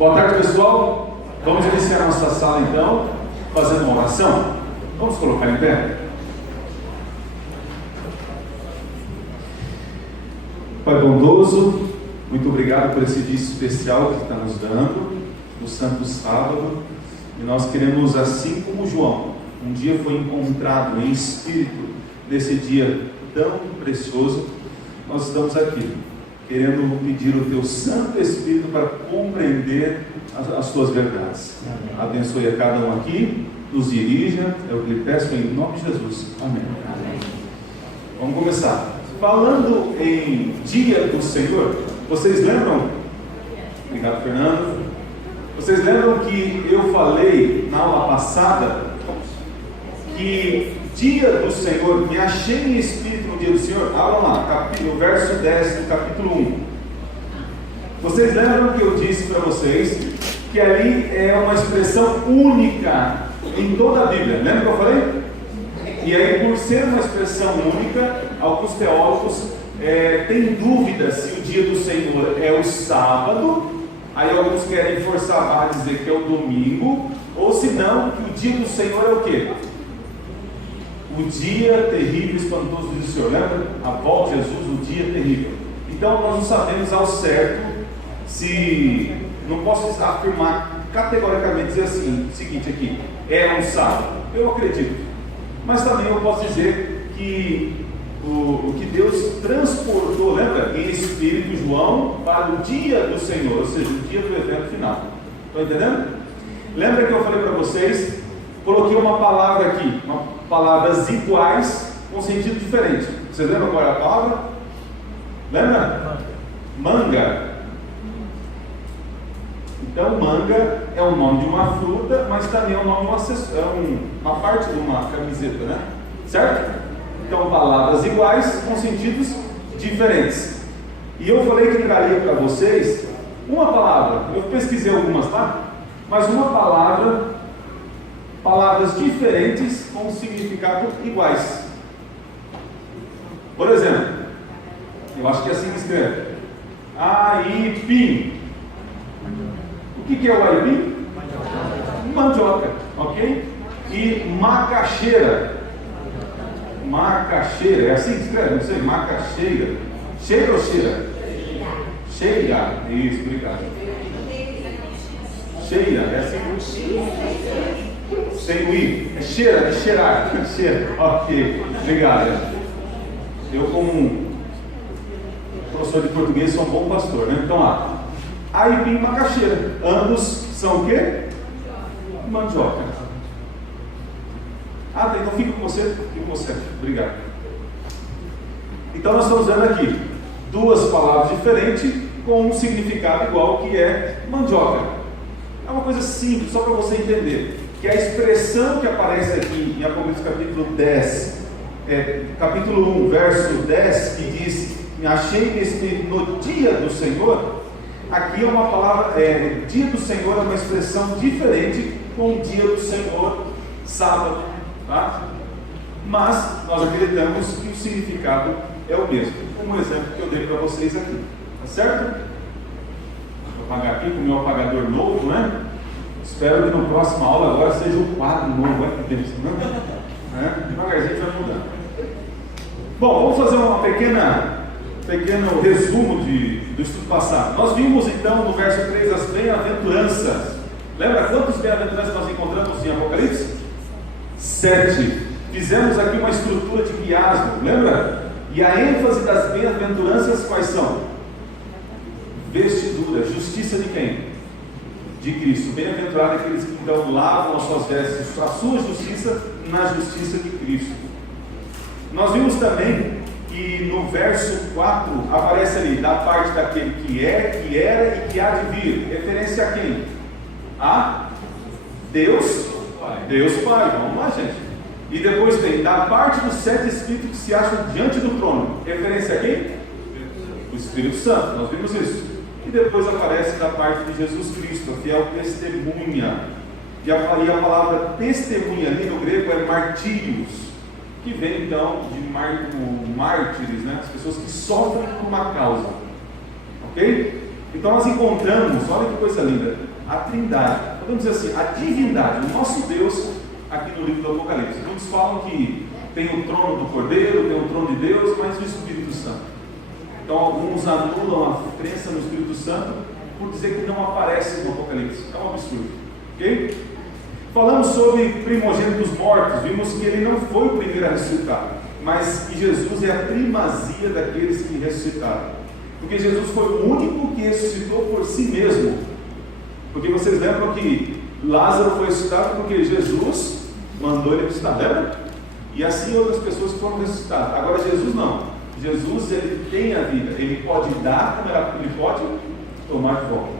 Boa tarde, pessoal. Vamos iniciar nossa sala então, fazendo uma oração. Vamos colocar em pé. Pai bondoso, muito obrigado por esse dia especial que está nos dando, o Santo Sábado. E nós queremos, assim como João, um dia foi encontrado em espírito nesse dia tão precioso, nós estamos aqui, querendo pedir o Teu Santo Espírito para compreender as Tuas verdades. Abençoe a cada um aqui, nos dirija, é o que lhe peço em nome de Jesus. Amém. Vamos começar. Falando em Dia do Senhor, vocês lembram? Obrigado, Fernando. Vocês lembram que eu falei na aula passada que Dia do Senhor, me achei em espírito no Dia do Senhor? Abram lá, o verso 10 do capítulo 1. Vocês lembram que eu disse para vocês que ali é uma expressão única em toda a Bíblia? Lembra que eu falei? E aí, por ser uma expressão única, alguns teólogos têm dúvida se o Dia do Senhor é o sábado. Aí alguns querem forçar a barra, dizer que é o domingo, ou se não, que o Dia do Senhor é o quê? O dia terrível e espantoso do Senhor. Lembra? A volta de Jesus, o dia terrível. Então nós não sabemos ao certo se, não posso afirmar categoricamente, dizer assim, o seguinte aqui, é um sábado. Eu acredito. Mas também eu posso dizer que o que Deus transportou, lembra? Em espírito João para o dia do Senhor, ou seja, o dia do evento final. Estão entendendo? Lembra que eu falei para vocês? Coloquei uma palavra aqui, palavras iguais com sentido diferente. Vocês lembram qual é a palavra? Lembra? Manga. Então, manga é o nome de uma fruta, mas também é o nome de uma parte de uma camiseta, né? Certo? Então, palavras iguais com sentidos diferentes. E eu falei que traria para vocês uma palavra. Eu pesquisei algumas lá, mas uma palavra, palavras diferentes com significado iguais. Por exemplo, eu acho que é assim que escreve: aipim. O que é o aipim? Mandioca, ok? E macaxeira. Macaxeira, é assim que escreve? Não sei, macaxeira. Cheira ou cheira? Cheira, isso, obrigado. Cheira, é assim? Sem o i, é cheira, é cheirar. Cheira, ok, obrigado. Eu, como professor de português, sou um bom pastor, né? Então, aipim e macaxeira, ambos são o quê? Mandioca. Então fica com você, obrigado. Então nós estamos vendo aqui duas palavras diferentes com um significado igual, que é mandioca. É uma coisa simples, só para você entender, que a expressão que aparece aqui em Apocalipse capítulo 10, capítulo 1, verso 10, que diz: me achei nesse no dia do Senhor. Aqui é uma palavra, dia do Senhor é uma expressão diferente com o dia do Senhor, sábado. Tá? Mas nós acreditamos que o significado é o mesmo, como o exemplo que eu dei para vocês aqui, tá certo? Vou apagar aqui com o meu apagador novo, né? Espero que na próxima aula agora seja um quadro novo aqui dentro, né? Devagarzinho vai mudar. Bom, vamos fazer uma pequeno resumo do estudo passado. Nós vimos então no verso 3 as bem-aventuranças. Lembra quantas bem-aventuranças nós encontramos em Apocalipse? 7. Fizemos aqui uma estrutura de quiasmo, lembra? E a ênfase das bem-aventuranças quais são? Vestidura, justiça de quem? De Cristo. Bem-aventurado aqueles que então lavam as suas vestes, a sua justiça na justiça de Cristo. Nós vimos também que no verso 4 aparece ali, da parte daquele que é, que era e que há de vir. Referência a quem? A Deus Pai, vamos lá, gente. E depois tem, da parte dos 7 Espíritos que se acham diante do trono. Referência a quem? O Espírito Santo, nós vimos isso. E depois aparece da parte de Jesus Cristo, a fiel testemunha. E a palavra testemunha ali no grego é martírios, que vem então de mártires, né? As pessoas que sofrem por uma causa. Ok? Então nós encontramos, olha que coisa linda, a trindade, podemos dizer assim, a divindade, o nosso Deus, aqui no livro do Apocalipse. Muitos falam que tem o trono do Cordeiro, tem o trono de Deus, mas o Espírito Santo. Então alguns anulam a crença no Espírito Santo por dizer que não aparece no Apocalipse. É um absurdo, ok? Falamos sobre primogênito dos mortos, vimos que ele não foi o primeiro a ressuscitar, mas que Jesus é a primazia daqueles que ressuscitaram, porque Jesus foi o único que ressuscitou por si mesmo. Porque vocês lembram que Lázaro foi ressuscitado porque Jesus mandou ele ressuscitar, lembra? E assim outras pessoas foram ressuscitadas. Agora Jesus não. Jesus, ele tem a vida, ele pode dar, como ele pode tomar de volta.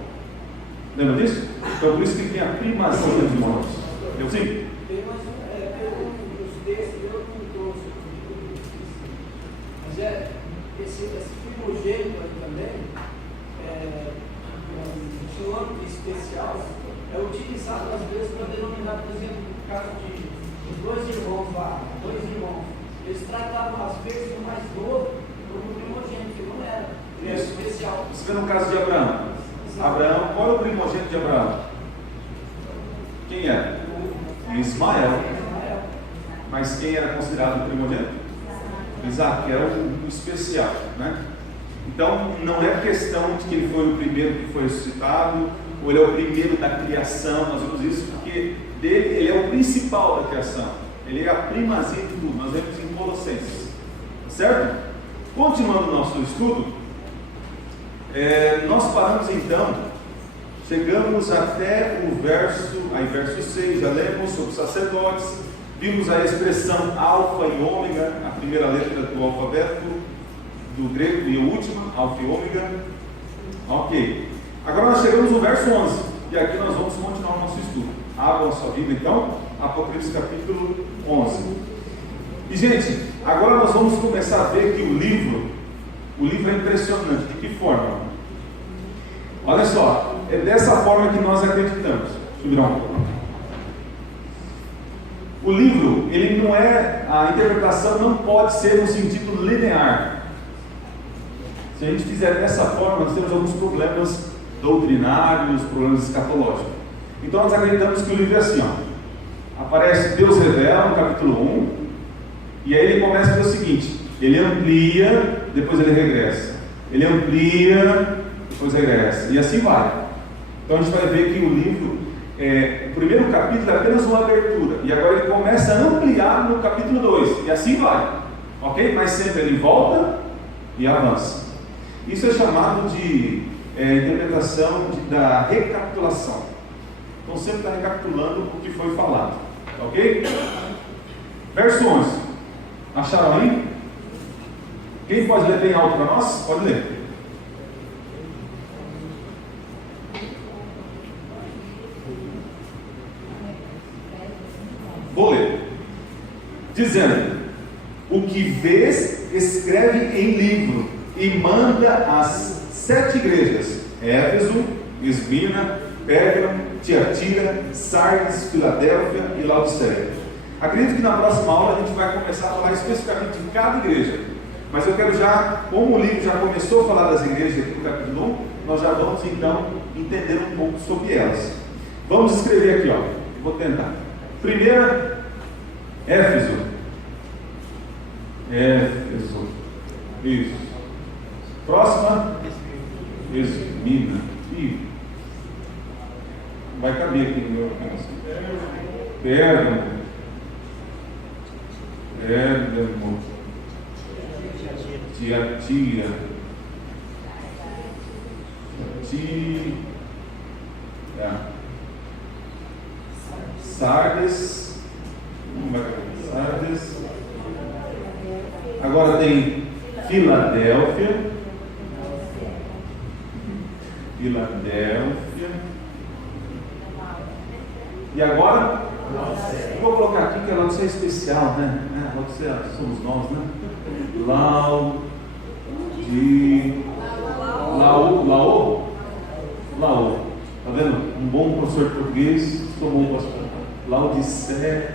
Lembra disso? Então por isso que ele tem a primazia de mortos. Eu sim? Tem uns textos, eu não trouxe, mas esse primogênito aí também, um âmbito especial, é utilizado às vezes para denominar, por exemplo, no caso de dois irmãos, eles tratavam às vezes o mais novo como primogênito, que não era, ele era especial. Você vê no caso de Abraão. Abraão, qual é o primogênito de Abraão? Quem era? Ismael. Mas quem era considerado o primogênito? Isaac, que era o especial, né? Então não é questão de que ele foi o primeiro que foi ressuscitado, ou ele é o primeiro da criação. Nós vemos isso porque ele é o principal da criação, ele é a primazia de tudo. Nós vemos em Colossenses, certo? Continuando o nosso estudo, nós paramos então, chegamos até o verso 6, já lemos sobre sacerdotes, vimos a expressão alfa e ômega, a primeira letra do alfabeto, do grego, e a última, alfa e ômega. Ok, agora nós chegamos no verso 11, e aqui nós vamos continuar o nosso estudo. Abram a sua Bíblia então, Apocalipse capítulo 11. E gente, agora nós vamos começar a ver que o livro é impressionante. De que forma? Olha só, é dessa forma que nós acreditamos. Deixa eu virar um pouco. O livro, ele não é, a interpretação não pode ser no sentido linear. Se a gente fizer dessa forma, nós temos alguns problemas doutrinários, problemas escatológicos. Então nós acreditamos que o livro é assim, ó. Aparece Deus revela no capítulo 1, e aí ele começa a dizer o seguinte: ele amplia, depois ele regressa, ele amplia, depois regressa, e assim vai. Então a gente vai ver que o livro, o primeiro capítulo é apenas uma abertura, e agora ele começa a ampliar no capítulo 2, e assim vai, ok? Mas sempre ele volta e avança. Isso é chamado de interpretação da recapitulação. Então sempre está recapitulando o que foi falado, ok? Verso 11, acharam aí? Quem pode ler bem alto para nós? Pode ler. Vou ler. Dizendo: o que vês, escreve em livro e manda às 7 igrejas: Éfeso, Esmirna, Pérgamo, Tiatira, Sardes, Filadélfia e Laodiceia. Acredito que na próxima aula a gente vai começar a falar especificamente de cada igreja, mas eu quero já, como o livro já começou a falar das igrejas aqui no capítulo 1, nós já vamos então entender um pouco sobre elas. Vamos escrever aqui, ó. Vou tentar. Primeira, Éfeso. Isso. Próxima, Esmirna. Vai caber aqui no meu alcance. Pérgamo. Tiatira. Sardes. Sardes. Agora tem Filadélfia. E agora? Eu vou colocar aqui que a Laodiceia é especial, né? A Laodiceia somos nós, né? Laô. Tá vendo? Um bom professor de português, sou bom pastor. Laodiceia.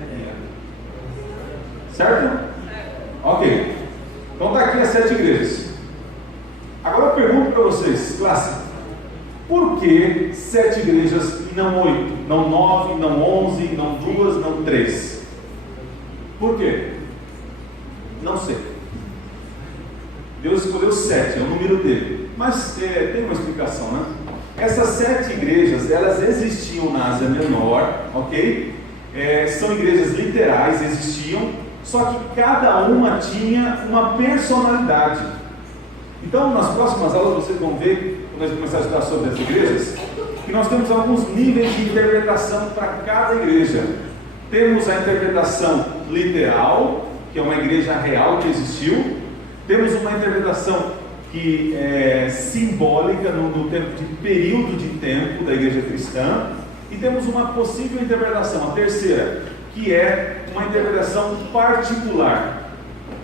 Certo? Ok. Então está aqui as 7 igrejas. Agora eu pergunto para vocês, classe: Por que 7 igrejas e não 8, não 9, não 11, não 2, não 3? Por quê? Não sei. Deus escolheu 7, é o número dele. Mas tem uma explicação, né? Essas 7 igrejas, elas existiam na Ásia Menor, ok? São igrejas literais, existiam, só que cada uma tinha uma personalidade. Então, nas próximas aulas vocês vão ver, quando nós começarmos a estudar sobre as igrejas, que nós temos alguns níveis de interpretação para cada igreja. Temos a interpretação literal, que é uma igreja real que existiu. Temos uma interpretação que é simbólica no tempo de período de tempo da igreja cristã. E temos uma possível interpretação, a terceira, que é uma interpretação particular.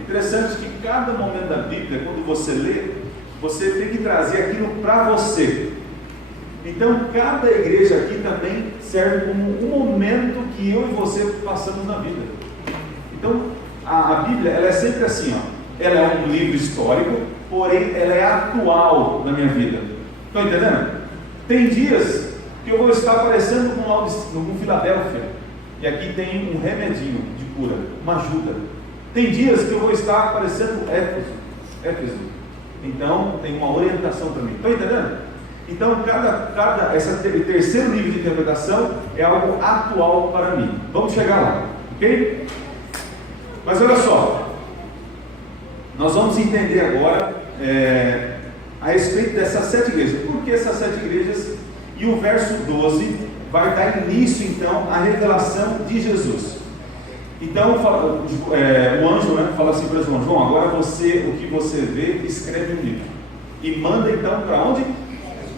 Interessante que cada momento da Bíblia, quando você lê, você tem que trazer aquilo para você. Então, cada igreja aqui também serve como um momento que eu e você passamos na vida. Então, a Bíblia, ela é sempre assim, ó. Ela é um livro histórico, porém, ela é atual na minha vida. Estão entendendo? Tem dias que eu vou estar parecendo com Filadélfia, e aqui tem um remedinho de cura, uma ajuda. Tem dias que eu vou estar parecendo Éfeso. Então, tem uma orientação também. Estão entendendo? Então, esse terceiro nível de interpretação é algo atual para mim. Vamos chegar lá, ok? Mas olha só, nós vamos entender agora a respeito dessas 7 igrejas. Por que essas 7 igrejas? E o verso 12 vai dar início então à revelação de Jesus. Então o anjo, né, fala assim para João: João, agora o que você vê, escreve um livro. E manda então para onde?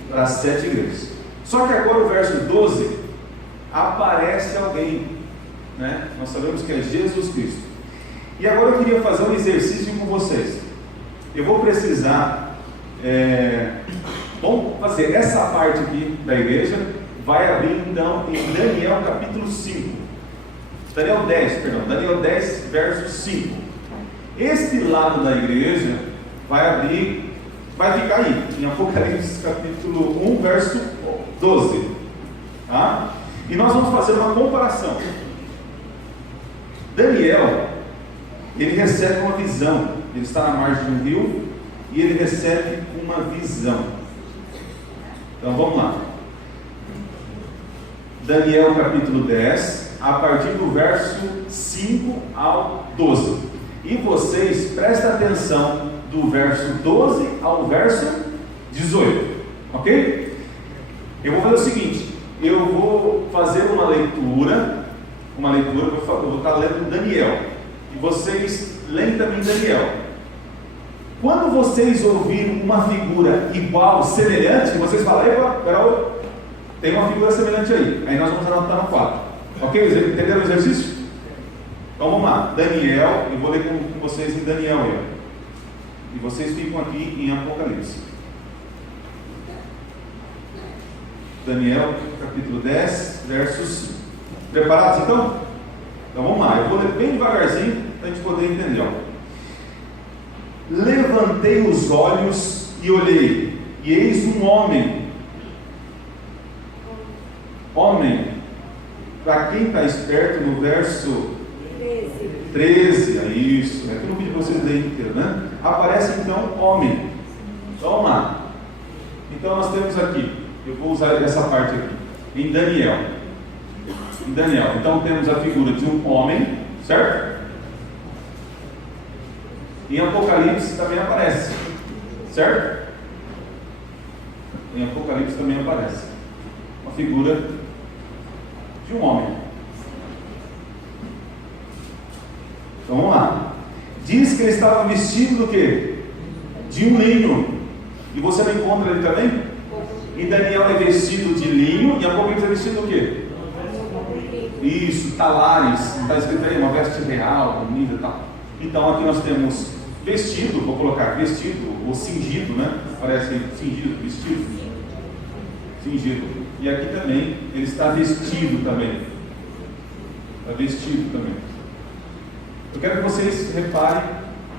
Para as 7 igrejas. Só que agora o verso 12 aparece alguém, né? Nós sabemos que é Jesus Cristo. E agora eu queria fazer um exercício com vocês. Eu vou precisar vamos fazer essa parte aqui da igreja. Vai abrir então em Daniel capítulo 5. Daniel 10, verso 5. Este lado da igreja vai ficar aí, em Apocalipse capítulo 1, verso 12. Tá? E nós vamos fazer uma comparação. Daniel, ele recebe uma visão. Ele está na margem de um rio e ele recebe uma visão. Então vamos lá. Daniel capítulo 10, a partir do verso 5 ao 12. E vocês prestem atenção do verso 12 ao verso 18. Ok? Eu vou fazer o seguinte: eu vou fazer uma leitura, eu vou estar lendo Daniel. E vocês leem também Daniel. Quando vocês ouvirem uma figura igual, semelhante, vocês falam: epa, tem uma figura semelhante aí. Aí nós vamos anotar no quadro. Ok? Entenderam o exercício? Então vamos lá. Daniel, eu vou ler com vocês em Daniel. E vocês ficam aqui em Apocalipse. Daniel, capítulo 10, versos 5. Preparados então? Então vamos lá. Eu vou ler bem devagarzinho para a gente poder entender. Ó. Levantei os olhos e olhei, e eis um homem. Para quem está esperto, no verso 13, é isso. É que eu não pedi para vocês lerem inteiro, né? Aparece então homem. Então vamos lá. Então nós temos aqui, eu vou usar essa parte aqui, em Daniel. Então temos a figura de um homem, certo? Em Apocalipse também aparece, certo? Em Apocalipse também aparece uma figura de um homem. Então vamos lá. Diz que ele estava vestido do quê? De um linho. E você não encontra ele também? Em Daniel é vestido de linho, e Apocalipse é vestido do quê? Isso, talares. Está escrito aí, uma veste real, bonita e tal. Então aqui nós temos vestido, vou colocar vestido, ou cingido, né? Parece cingido, vestido. Cingido. E aqui também, ele está vestido também. Está vestido também. Eu quero que vocês reparem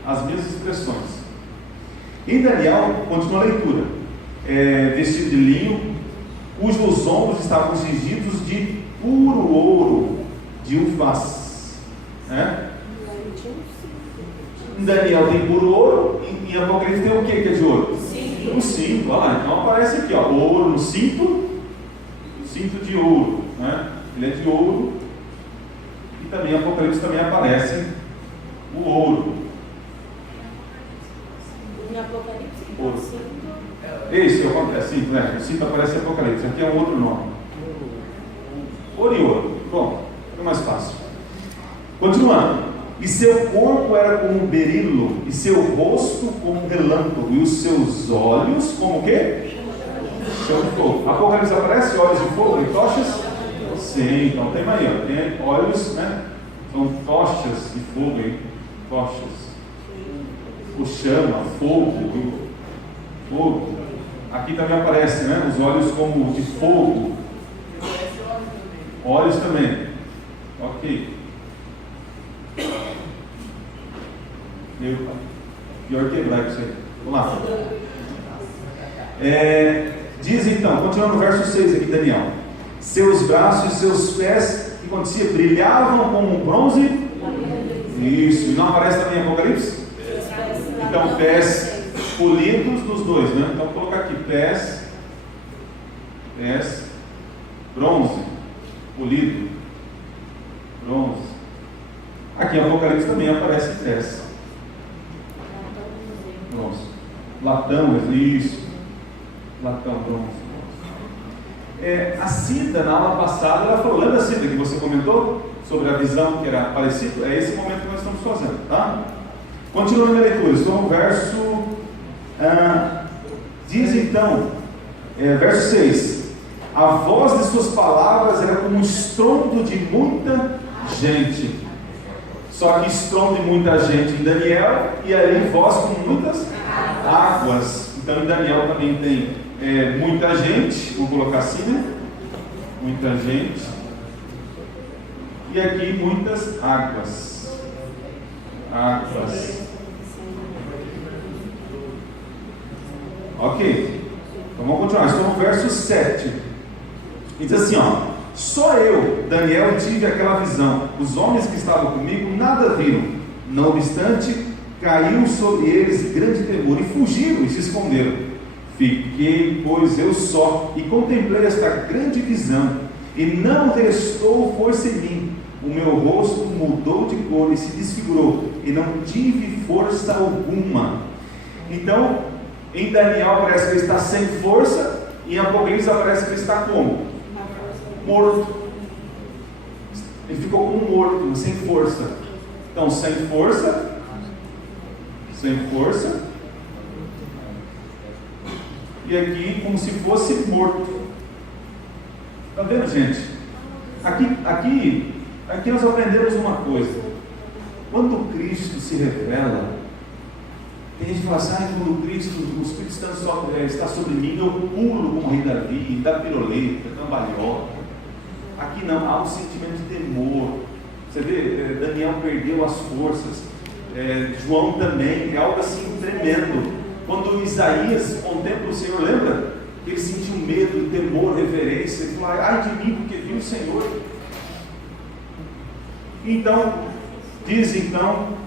as mesmas expressões. Em Daniel, continua a leitura. vestido de linho, cujos ombros estavam cingidos de puro ouro, de ufaz. Em Daniel tem puro ouro, em Apocalipse tem o que é de ouro? Um cinto, olha lá, então aparece aqui, ó, ouro no cinto de ouro, ele é de ouro, e também em Apocalipse também aparece o ouro. Em Apocalipse, ouro. o cinto. Esse o cinto aparece em Apocalipse, aqui é um outro nome. Ouro e ouro, bom, é mais fácil. Continuando. E seu corpo era como um berilo, e seu rosto como um relâmpago, e os seus olhos como o quê? Chama de fogo. Apocalipse aparece olhos de fogo e tochas? Sim, então tem aí, ó, tem olhos, são tochas de fogo, hein? Tochas. O chama, fogo. Aqui também aparece, os olhos como de fogo. Olhos também. Ok. Pior que hebraico isso aí. Vamos lá. Diz então, continuando no verso 6 aqui, Daniel. Seus braços e seus pés, que acontecia? Brilhavam como bronze. Isso. E não aparece também em Apocalipse? Então, pés polidos dos dois, Então, vou colocar aqui pés, bronze, polido, bronze. Aqui em Apocalipse também aparece pés. Bronze. Latão, isso. Latão, bronze. A Cida, na aula passada, ela falou, lembra, Cida, que você comentou sobre a visão que era parecido? É esse momento que nós estamos fazendo, tá? Continuando a minha leitura, estou no verso. Diz então, verso 6: a voz de suas palavras era como um estrondo de muita gente. Só que estrondo de muita gente em Daniel, e ali voz com muitas águas. Então em Daniel também tem muita gente, vou colocar assim, muita gente, e aqui muitas águas. Ok, então vamos continuar. Estou no verso 7. E diz assim, só eu, Daniel, tive aquela visão. Os homens que estavam comigo nada viram. Não obstante, caiu sobre eles grande temor, e fugiram e se esconderam. Fiquei, pois, eu só, e contemplei esta grande visão, e não restou força em mim. O meu rosto mudou de cor e se desfigurou, e não tive força alguma. Então, em Daniel aparece que ele está sem força, e em Apocalipse aparece que ele está como? Morto. Ele ficou como morto, sem força. Então, sem força, e aqui como se fosse morto. Está vendo, gente? Aqui nós aprendemos uma coisa. Quando Cristo se revela, tem gente que fala assim, quando Cristo, o Espírito Santo está sobre mim, eu pulo como o rei Davi, dá piroleta, cambalhota. Aqui não, há um sentimento de temor. Você vê, Daniel perdeu as forças, João também, é algo assim tremendo. Quando Isaías contempla o Senhor, lembra? Ele sentiu medo, temor, reverência. Ele falou, ai de mim, porque vi o Senhor. Então, diz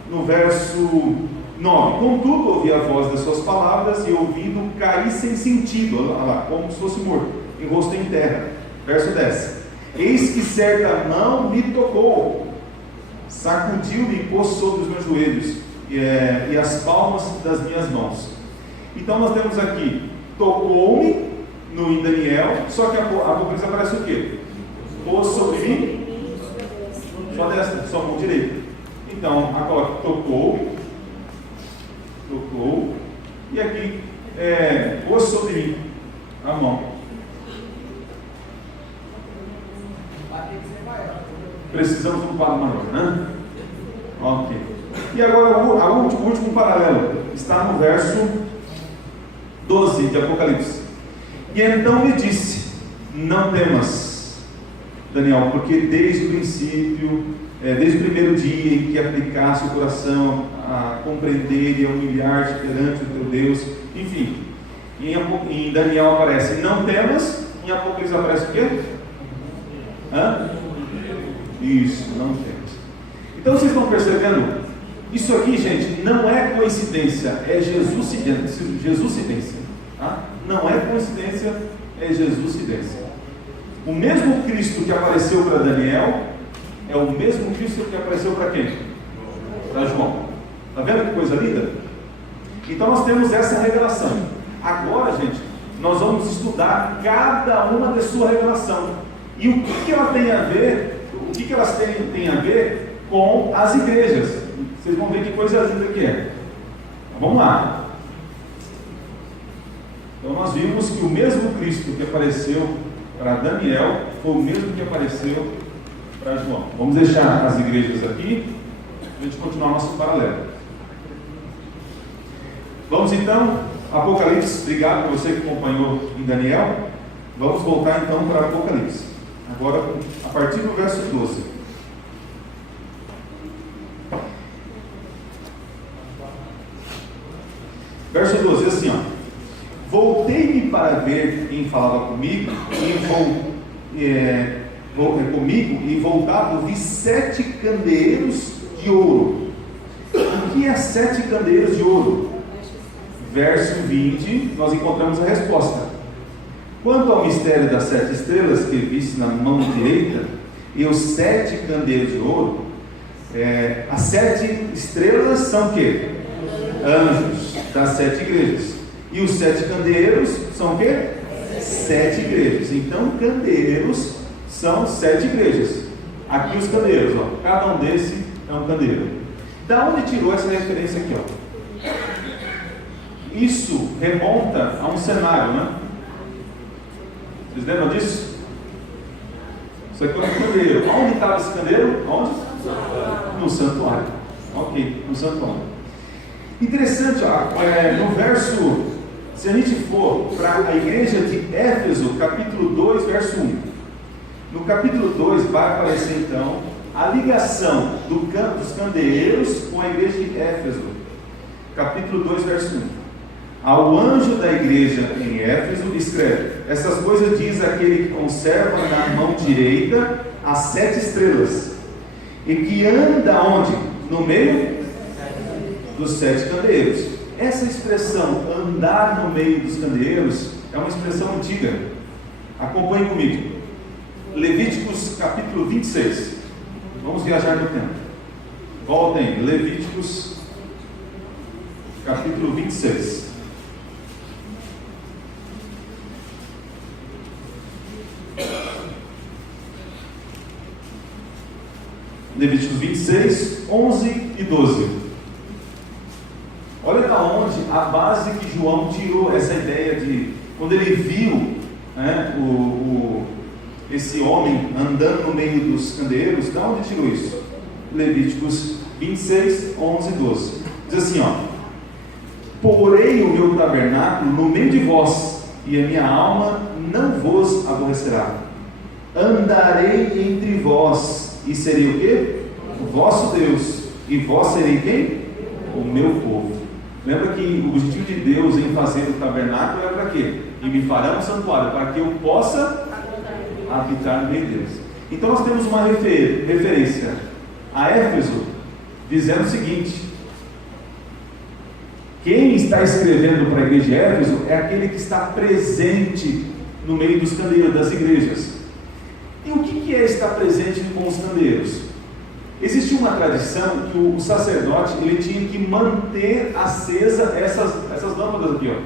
no verso 9: contudo, ouvi a voz das suas palavras, e ouvindo caí sem sentido, olha lá, como se fosse morto, em rosto em terra. Verso 10: eis que certa mão me tocou, sacudiu-me e pôs sobre os meus joelhos e as palmas das minhas mãos. Então nós temos aqui, tocou-me em Daniel, só que a Apocalipse aparece o quê? Pôs sobre mim, só destra, só mão direita. Então, agora tocou, e aqui pôs sobre mim a mão. Precisamos de um quadro maior, né? Ok. E agora o último paralelo está no verso 12 de Apocalipse. E então me disse: não temas, Daniel, porque desde o princípio, desde o primeiro dia em que aplicaste o coração a compreender e a humilhar-te perante o teu Deus, enfim, Em Daniel aparece não temas, em Apocalipse aparece o quê? Isso, não temas. Então vocês estão percebendo? Isso aqui, gente, não é coincidência, é Jesuscidência. Tá? Não é coincidência, é Jesuscidência. O mesmo Cristo que apareceu para Daniel é o mesmo Cristo que apareceu para quem? Para João. Está vendo que coisa linda? Então nós temos essa revelação. Agora, gente, nós vamos estudar cada uma de sua revelação. E o que ela tem a ver, o que elas têm a ver com as igrejas. Vocês vão ver que coisa linda que é. Então, vamos lá. Então nós vimos que o mesmo Cristo que apareceu para Daniel foi o mesmo que apareceu para João. Vamos deixar as igrejas aqui para a gente continuar nosso paralelo. Vamos então, Apocalipse. Obrigado por você que acompanhou em Daniel. Vamos voltar então para Apocalipse. Agora, a partir do verso 12. Verso 12, assim, ó. Voltei-me para ver quem falava comigo, e voltado vi 7 candeeiros de ouro. O que é 7 candeeiros de ouro? Verso 20, nós encontramos a resposta. Quanto ao mistério das 7 estrelas que viste na mão direita, e os 7 candeeiros de ouro, as 7 estrelas são o quê? Anjos das 7 igrejas. E os 7 candeeiros são o quê? 7 igrejas. Então, candeeiros são 7 igrejas. Aqui os candeeiros, ó. Cada um desse é um candeeiro. Da onde tirou essa referência aqui, ó? Isso remonta a um cenário, né? Vocês lembram disso? Isso aqui é um candeeiro. Onde estava esse candeeiro? Onde? No santuário. Ok, no santuário. Interessante, ó, no verso, se a gente for para a igreja de Éfeso, capítulo 2, verso 1. No capítulo 2 vai aparecer então a ligação dos candeeiros com a igreja de Éfeso. Capítulo 2, verso 1. Ao anjo da igreja em Éfeso escreve: essas coisas diz aquele que conserva na mão direita as 7 estrelas, e que anda onde? No meio dos 7 candeeiros. Essa expressão, andar no meio dos candeeiros, é uma expressão antiga. Acompanhe comigo. Levíticos capítulo 26. Vamos viajar no tempo. Voltem, Levíticos capítulo 26. Levíticos 26, 11 e 12. Olha da onde a base que João tirou essa ideia de, quando ele viu, né, esse homem andando no meio dos candeeiros, da onde tirou isso? Levíticos 26, 11 e 12. Diz assim, ó: porei o meu tabernáculo no meio de vós, e a minha alma não vos aborrecerá. Andarei entre vós, e serei o quê? O vosso Deus, e vós serei quem? O meu povo. Lembra que o objetivo de Deus em fazer o tabernáculo é para quê? E me fará um santuário, para que eu possa habitar no meio deles. Então nós temos uma referência a Éfeso, dizendo o seguinte: quem está escrevendo para a igreja de Éfeso é aquele que está presente no meio dos candeeiros das igrejas. E o que é estar presente com os candeeiros? Existe uma tradição que o sacerdote ele tinha que manter acesa essas lâmpadas aqui, ó.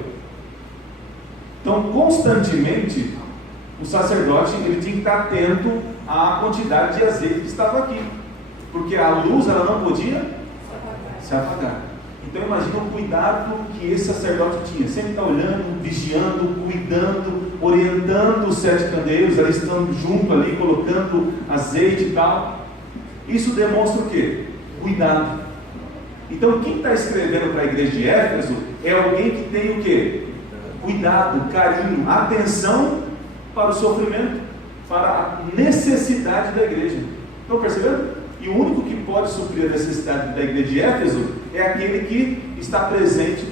Então, constantemente, o sacerdote ele tinha que estar atento à quantidade de azeite que estava aqui, porque a luz ela não podia se apagar. Então, imagina o cuidado que esse sacerdote tinha, sempre estar olhando, vigiando, cuidando, orientando os 7 candeeiros, eles estando junto ali, colocando azeite e tal. Isso demonstra o quê? Cuidado. Então, quem está escrevendo para a igreja de Éfeso é alguém que tem o quê? Cuidado, carinho, atenção para o sofrimento, para a necessidade da igreja. Estão percebendo? E o único que pode suprir a necessidade da igreja de Éfeso é aquele que está presente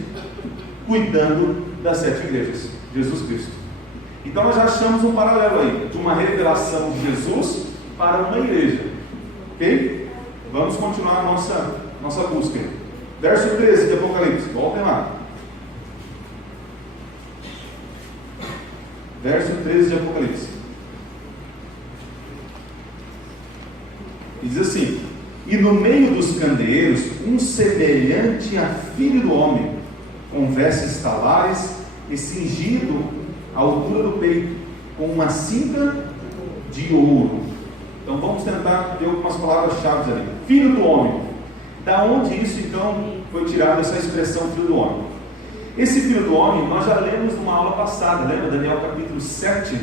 cuidando das 7 igrejas, Jesus Cristo. Então nós já achamos um paralelo aí, de uma revelação de Jesus para uma igreja, ok? Vamos continuar a nossa busca. Verso 13 de Apocalipse, voltem lá. Verso 13 de Apocalipse. Diz assim: e no meio dos candeeiros, um semelhante a filho do homem, com vestes talares e cingido à altura do peito, com uma cinta de ouro. Então vamos tentar ver algumas palavras-chave ali. Filho do homem. Da onde isso então foi tirado, essa expressão filho do homem? Esse filho do homem nós já lemos numa aula passada, lembra? Daniel capítulo 7,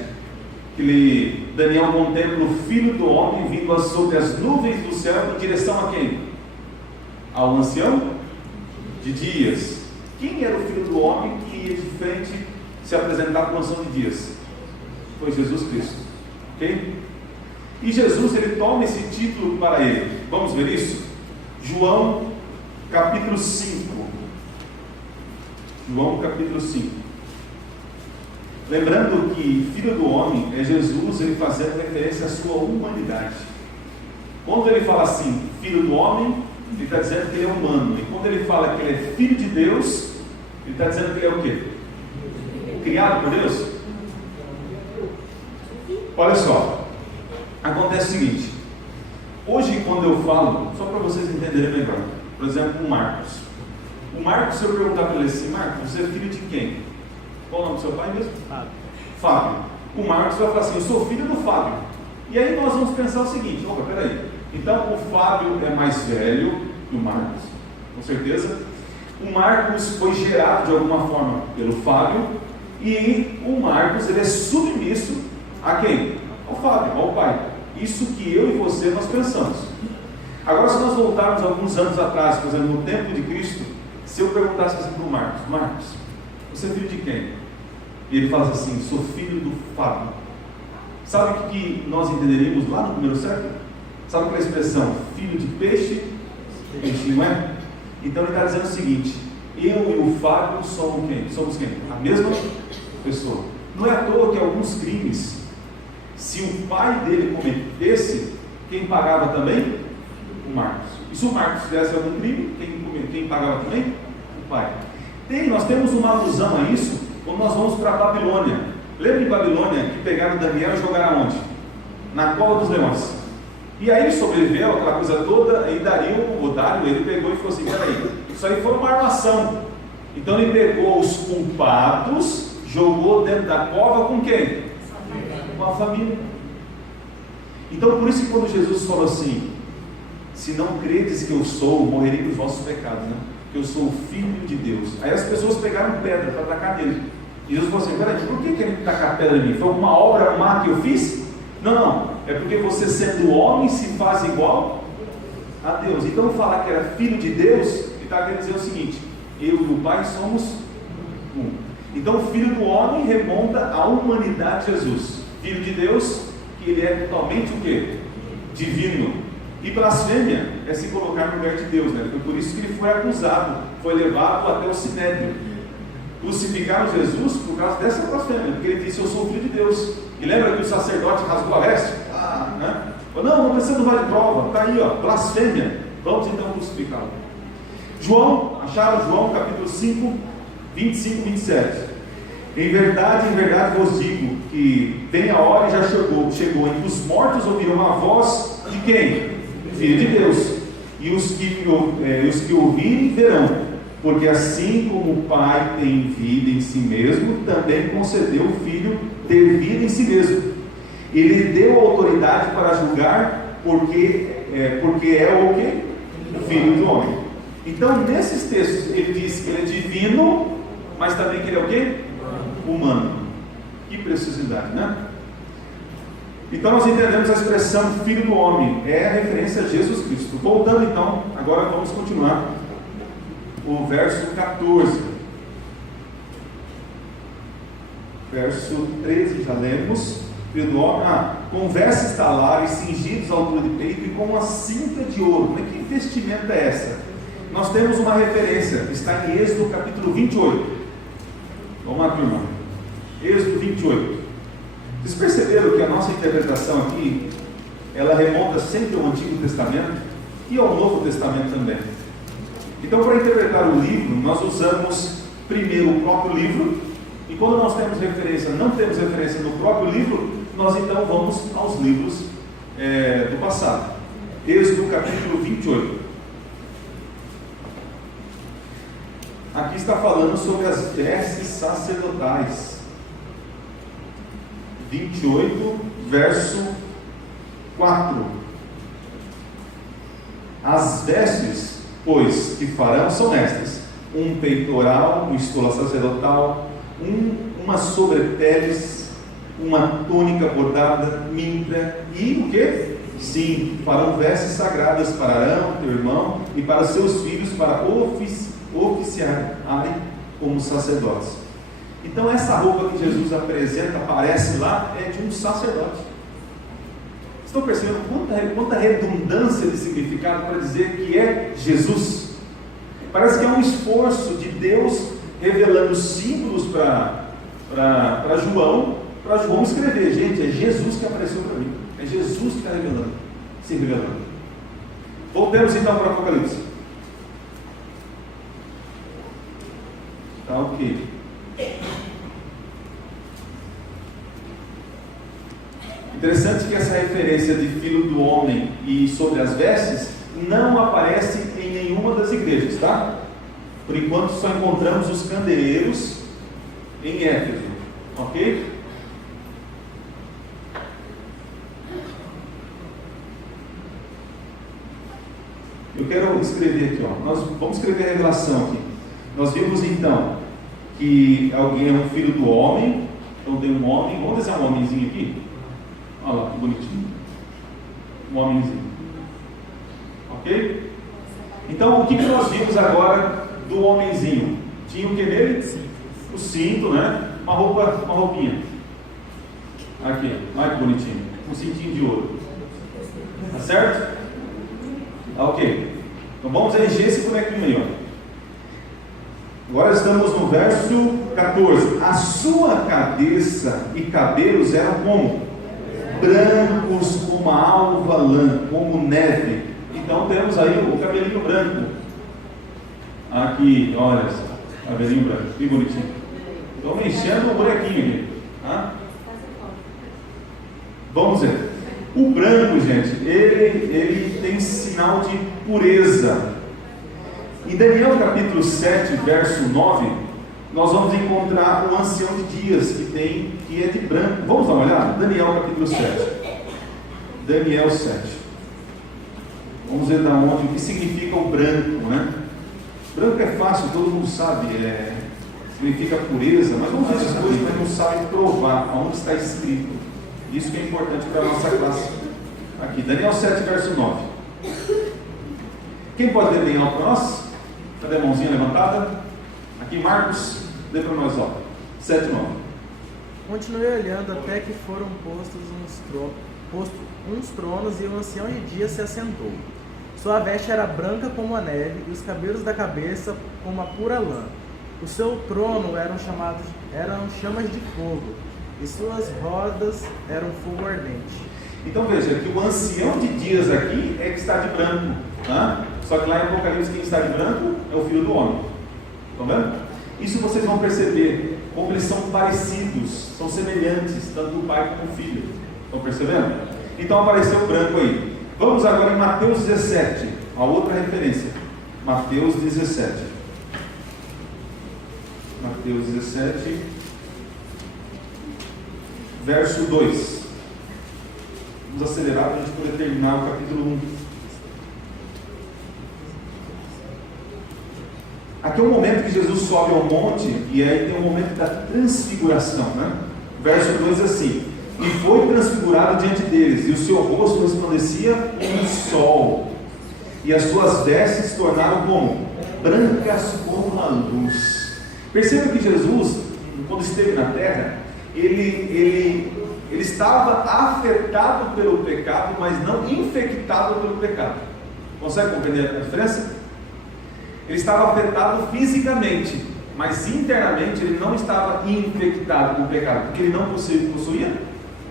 que Daniel contempla o filho do homem vindo sobre as nuvens do céu em direção a quem? Ao ancião de dias. Quem era o filho do homem que ia de frente se apresentar para o ancião de dias? Foi Jesus Cristo, ok? E Jesus, ele toma esse título para ele. Vamos ver isso? João capítulo 5. João capítulo 5. Lembrando que filho do homem é Jesus, ele fazendo referência à sua humanidade. Quando ele fala assim, filho do homem, ele está dizendo que ele é humano. E quando ele fala que ele é filho de Deus, ele está dizendo que ele é o quê? Criado por Deus? Olha só, acontece o seguinte. Hoje, quando eu falo, só para vocês entenderem melhor, por exemplo, o Marcos. O Marcos, se eu perguntar para ele assim, Marcos, você é filho de quem? Qual o nome do seu pai mesmo? Fábio. O Marcos vai falar assim, eu sou filho do Fábio. E aí nós vamos pensar o seguinte, opa, peraí. Então o Fábio é mais velho que o Marcos, com certeza. O Marcos foi gerado de alguma forma pelo Fábio. E o Marcos, ele é submisso a quem? Ao Fábio, ao pai. Isso que eu e você nós pensamos. Agora, se nós voltarmos alguns anos atrás, por exemplo, no tempo de Cristo, se eu perguntasse assim para o Marcos, Marcos, você é filho de quem? E ele fala assim, sou filho do Fábio. Sabe o que nós entenderíamos lá no primeiro século? Sabe aquela expressão, filho de peixe, peixe não é? Então ele está dizendo o seguinte, eu e o Fábio somos quem? Somos quem? A mesma pessoa. Não é à toa que alguns crimes, se o pai dele cometesse, quem pagava também? O Marcos. E se o Marcos fizesse algum crime, quem pagava também? O pai. Nós temos uma alusão a isso quando nós vamos para a Babilônia. Lembra de Babilônia que pegaram Daniel e jogaram onde? Na cova dos leões. E aí sobreviveu aquela coisa toda, e Dário, ele pegou e falou assim, peraí, isso aí foi uma armação. Então ele pegou os culpados, jogou dentro da cova com quem? Com a família. Então por isso que quando Jesus falou assim, se não credes que eu sou, morrerei nos vossos pecados, né? Que eu sou o Filho de Deus. Aí as pessoas pegaram pedra para atacar nele. E Jesus falou assim, peraí, por que querem tacar pedra em mim? Foi alguma obra má que eu fiz? Não, é porque você sendo homem se faz igual a Deus. Então falar que era filho de Deus, ele está querendo dizer o seguinte, eu e o Pai somos um. Então o Filho do homem remonta à humanidade de Jesus. Filho de Deus, que ele é totalmente o quê? Divino. E blasfêmia é se colocar no lugar de Deus, né? Foi por isso que ele foi acusado, foi levado até o Sinédrio. Crucificaram Jesus por causa dessa blasfêmia, porque ele disse, eu sou o filho de Deus. E lembra que o sacerdote rasgou a veste? Né? Não precisa do vale de prova, está aí, ó, blasfêmia. Vamos então crucificá-lo. João, acharam João capítulo 5, 25 e 27. Em verdade vos digo que vem a hora e já chegou em que os mortos ouvirão a voz de quem? Filho de Deus. E os que ouvirem verão. Porque assim como o Pai tem vida em si mesmo, também concedeu o Filho ter vida em si mesmo. Ele deu autoridade para julgar, porque é o quê? O Filho do homem. Então, nesses textos, ele diz que ele é divino, mas também que ele é o quê? Humano. Que preciosidade, né? Então, nós entendemos a expressão Filho do homem, é a referência a Jesus Cristo. Voltando então, agora vamos continuar. O verso 14, verso 13, já lemos. Filho do homem, com vestes talares, cingidos à altura de peito e com uma cinta de ouro. Mas que vestimenta é essa? Nós temos uma referência, está em Êxodo capítulo 28. Vamos lá, turma. Êxodo 28. Vocês perceberam que a nossa interpretação aqui, ela remonta sempre ao Antigo Testamento e ao Novo Testamento também. Então, para interpretar o livro, nós usamos primeiro o próprio livro, e quando nós temos referência, não temos referência no próprio livro, nós então vamos aos livros do passado. Êxodo capítulo 28. Aqui está falando sobre as vestes sacerdotais. 28, verso 4. As vestes, pois, que farão são estas: um peitoral, um estola sacerdotal, uma sobrepeles, uma túnica bordada, mintra e o que? Sim, farão vestes sagradas para Arão, teu irmão, e para seus filhos, para oficiarem como sacerdotes. Então essa roupa que Jesus apresenta, aparece lá, é de um sacerdote. Estão percebendo quanta redundância de significado para dizer que é Jesus? Parece que é um esforço de Deus revelando símbolos para João escrever. Gente, é Jesus que apareceu para mim, é Jesus que está se revelando. Voltemos então para o Apocalipse. Tá ok. Interessante que essa referência de filho do homem e sobre as vestes não aparece em nenhuma das igrejas, tá? Por enquanto só encontramos os candeeiros em Éfeso, ok? Eu quero escrever aqui, ó. Nós vamos escrever a revelação aqui. Nós vimos então que alguém é um filho do homem. Então tem um homem. Vamos desenhar um homenzinho aqui? Olha lá, que bonitinho. Um homenzinho. Ok? Então, o que nós vimos agora do homenzinho? Tinha o que nele? O cinto, né? Uma roupinha. Aqui, olha que bonitinho. Um cintinho de ouro. Tá certo? Ok. Então vamos encher esse bonequinho aí, ó. Agora estamos no verso 14. A sua cabeça e cabelos eram como? Brancos como a alva lã, como neve. Então temos aí o cabelinho branco. Aqui, olha só, cabelinho branco, que bonitinho. Estou enchendo o bonequinho aqui. Tá? Vamos ver. O branco, gente, ele tem sinal de pureza. Em Daniel capítulo 7, verso 9, nós vamos encontrar o ancião de dias que é de branco. Vamos dar uma olhada? Daniel capítulo 7. Daniel 7. Vamos ver o que significa o branco, né? Branco é fácil, todo mundo sabe, significa pureza, mas vamos ver essas coisas, mas não sabem provar aonde está escrito. Isso que é importante para a nossa classe. Aqui, Daniel 7, verso 9. Quem pode ler Daniel para nós? Cadê a mãozinha levantada? Aqui, Marcos, lê para nós, ó. 7, 9. Continuei olhando até que foram postos uns tronos, e o ancião de dias se assentou. Sua veste era branca como a neve, e os cabelos da cabeça como a pura lã. O seu trono eram chamas de fogo, e suas rodas eram fogo ardente. Então veja que o ancião de dias aqui é que está de branco, né? Só que lá em Apocalipse quem está de branco é o filho do homem. Estão vendo? Isso vocês vão perceber como eles são parecidos, são semelhantes, tanto o pai como o filho. Estão percebendo? Então apareceu o branco aí. Vamos agora em Mateus 17, a outra referência. Mateus 17. Mateus 17, verso 2. Vamos acelerar para a gente poder terminar o capítulo 1. Aqui é o momento que Jesus sobe ao monte, e aí tem o momento da transfiguração, né? Verso 2 assim: e foi transfigurado diante deles, e o seu rosto resplandecia como o sol, e as suas vestes se tornaram como? Brancas como a luz. Perceba que Jesus, quando esteve na terra, ele estava afetado pelo pecado, mas não infectado pelo pecado. Consegue compreender a diferença? Ele estava afetado fisicamente, mas internamente ele não estava infectado com o pecado, porque ele não possuía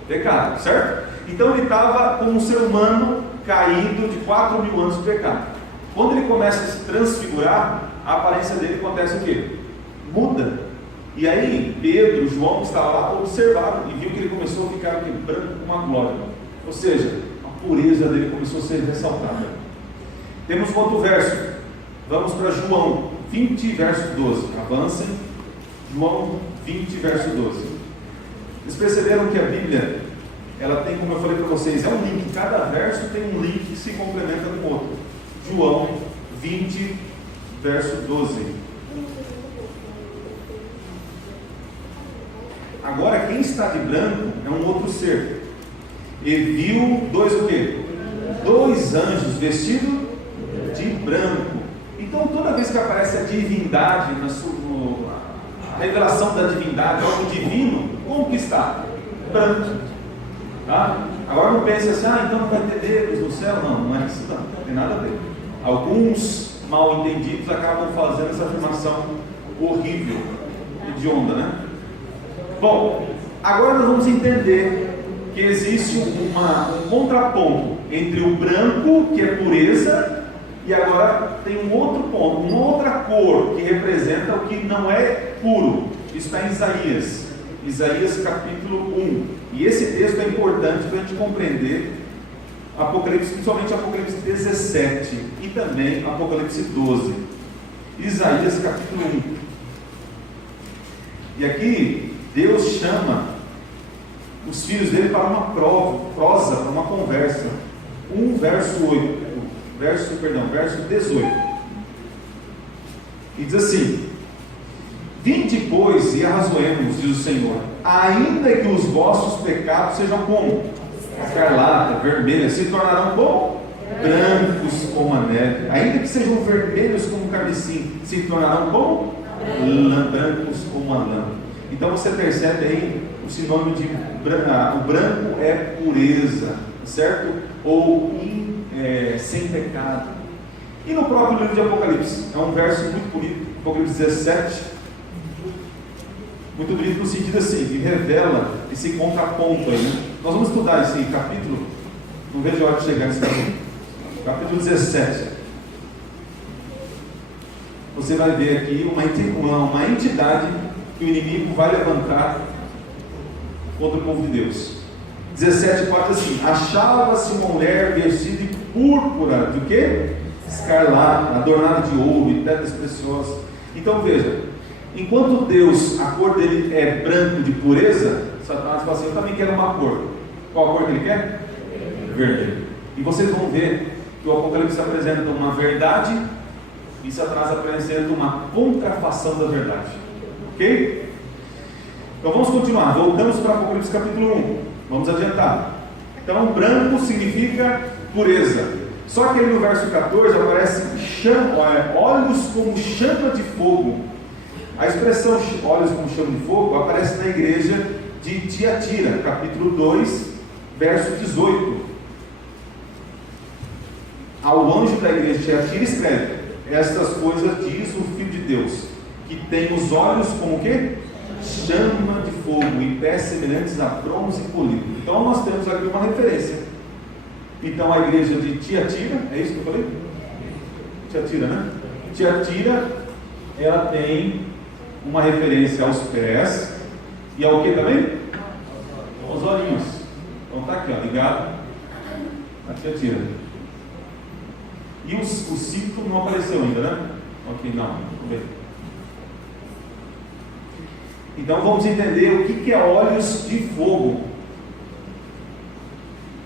pecado, certo? Então ele estava como um ser humano caído de 4.000 anos de pecado. Quando ele começa a se transfigurar, a aparência dele acontece o quê? Muda. E aí Pedro, João, que estava lá, observaram e viu que ele começou a ficar branco com uma glória. Ou seja, a pureza dele começou a ser ressaltada. Temos um outro verso. Vamos para João 20, verso 12. Avancem. João 20, verso 12. Vocês perceberam que a Bíblia, ela tem, como eu falei para vocês, é um link. Cada verso tem um link que se complementa com o outro. João 20, verso 12. Agora, quem está de branco é um outro ser. E viu dois o quê? Dois anjos vestidos de branco. Então, toda vez que aparece a divindade, a revelação da divindade, algo divino, como que está? Branco. Tá? Agora não pense assim, então não vai ter dedos no céu. Não, não é isso, não tem nada a ver. Alguns mal entendidos acabam fazendo essa afirmação horrível, hedionda, né? Bom, agora nós vamos entender que existe um contraponto entre o branco, que é pureza, e agora tem um outro ponto, uma outra cor que representa o que não é puro. Isso está em Isaías, Isaías capítulo 1. E esse texto é importante para a gente compreender Apocalipse, principalmente Apocalipse 17 e também Apocalipse 12. Isaías capítulo 1. E aqui Deus chama os filhos dele para uma prosa, para uma conversa. Verso 18. E diz assim: vinde, pois, e arrazoemos, diz o Senhor, ainda que os vossos pecados sejam como escarlata, vermelha, se tornarão como brancos como a neve, ainda que sejam vermelhos como carmesim, se tornarão como brancos como a lã. Então você percebe aí o sinônimo de o branco é pureza, certo? Ou sem pecado. E no próprio livro de Apocalipse, é um verso muito bonito, Apocalipse 17, muito bonito no sentido assim, que revela esse contraponto aí, né? Nós vamos estudar esse capítulo, não vejo a hora de chegar nesse capítulo 17. Você vai ver aqui uma entidade que o inimigo vai levantar contra o povo de Deus. 17 parte assim: achava-se uma mulher vestida de púrpura, de quê? Escarlata, adornada de ouro e pedras preciosas. Então veja, enquanto Deus, a cor dele é branco de pureza, Satanás fala assim: eu também quero uma cor. Qual a cor que ele quer? Verde. E vocês vão ver que o Apocalipse apresenta uma verdade e Satanás apresenta uma contrafação da verdade. Ok? Então vamos continuar. Voltamos para Apocalipse capítulo 1. Vamos adiantar. Então, branco significa pureza. Só que aí no verso 14 aparece olhos como chama de fogo. A expressão olhos como chama de fogo aparece na igreja de Tiatira, capítulo 2, verso 18. Ao anjo da igreja de Tiatira escreve: estas coisas diz o Filho de Deus, que tem os olhos como o quê? Chama de fogo e pés semelhantes a bronze polido. Então nós temos aqui uma referência. Então a igreja de Tiatira, é isso que eu falei? Tiatira, né? Tiatira, ela tem uma referência aos pés e ao que também? Aos olhinhos. Então está aqui, ó, ligado a Tiatira. E o ciclo não apareceu ainda, né? Ok, não, vamos ver. Então vamos entender o que é olhos de fogo.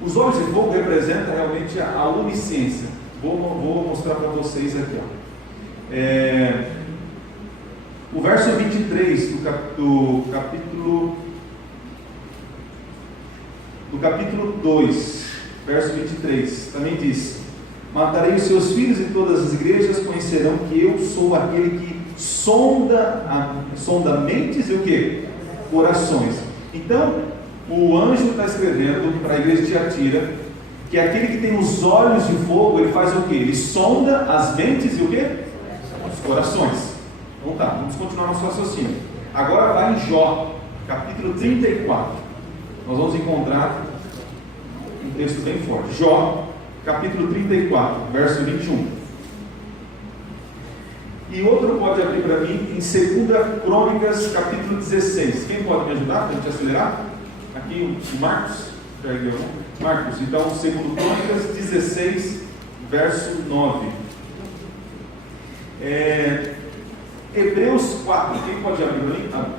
Os olhos de fogo representam realmente a onisciência. Vou mostrar para vocês aqui. O verso 23 do capítulo 2, verso 23, também diz: matarei os seus filhos e todas as igrejas conhecerão que eu sou aquele que sonda mentes e o que? Corações. Então, o anjo está escrevendo para a igreja de Tiatira que aquele que tem os olhos de fogo, ele faz o que? Ele sonda as mentes e o que? Os corações. Então tá, vamos continuar nosso raciocínio. Agora vai em Jó, capítulo 34. Nós vamos encontrar um texto bem forte. Jó, capítulo 34, verso 21. E outro pode abrir para mim em 2 Crônicas, capítulo 16. Quem pode me ajudar para a gente acelerar? Aqui o Marcos. Já ergueu, né? Marcos, então 2 Crônicas 16, verso 9. Hebreus 4. Quem pode abrir para mim?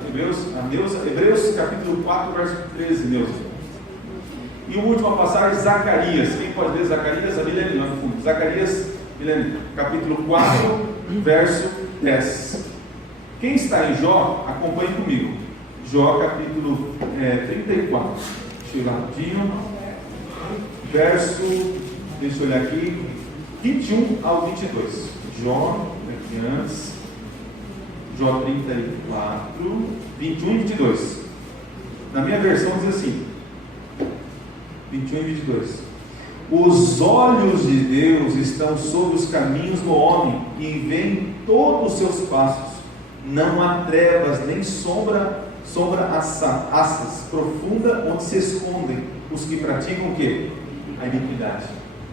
Hebreus capítulo 4, verso 13, Neuza. E a última passagem, Zacarias. Quem pode ler Zacarias? A Milene lá no fundo. Zacarias, Milene, capítulo 4, verso 10. Quem está em Jó, acompanhe comigo. Jó, capítulo 34. Deixa eu ir lá rapidinho. Verso, deixa eu olhar aqui, 21 ao 22. Jó, aqui antes. Jó 34, 21 e 22. Na minha versão diz assim: 21 e 22. Os olhos de Deus estão sobre os caminhos do homem e veem todos os seus passos. Não há trevas nem sombra assas profunda onde se escondem os que praticam o quê? A iniquidade.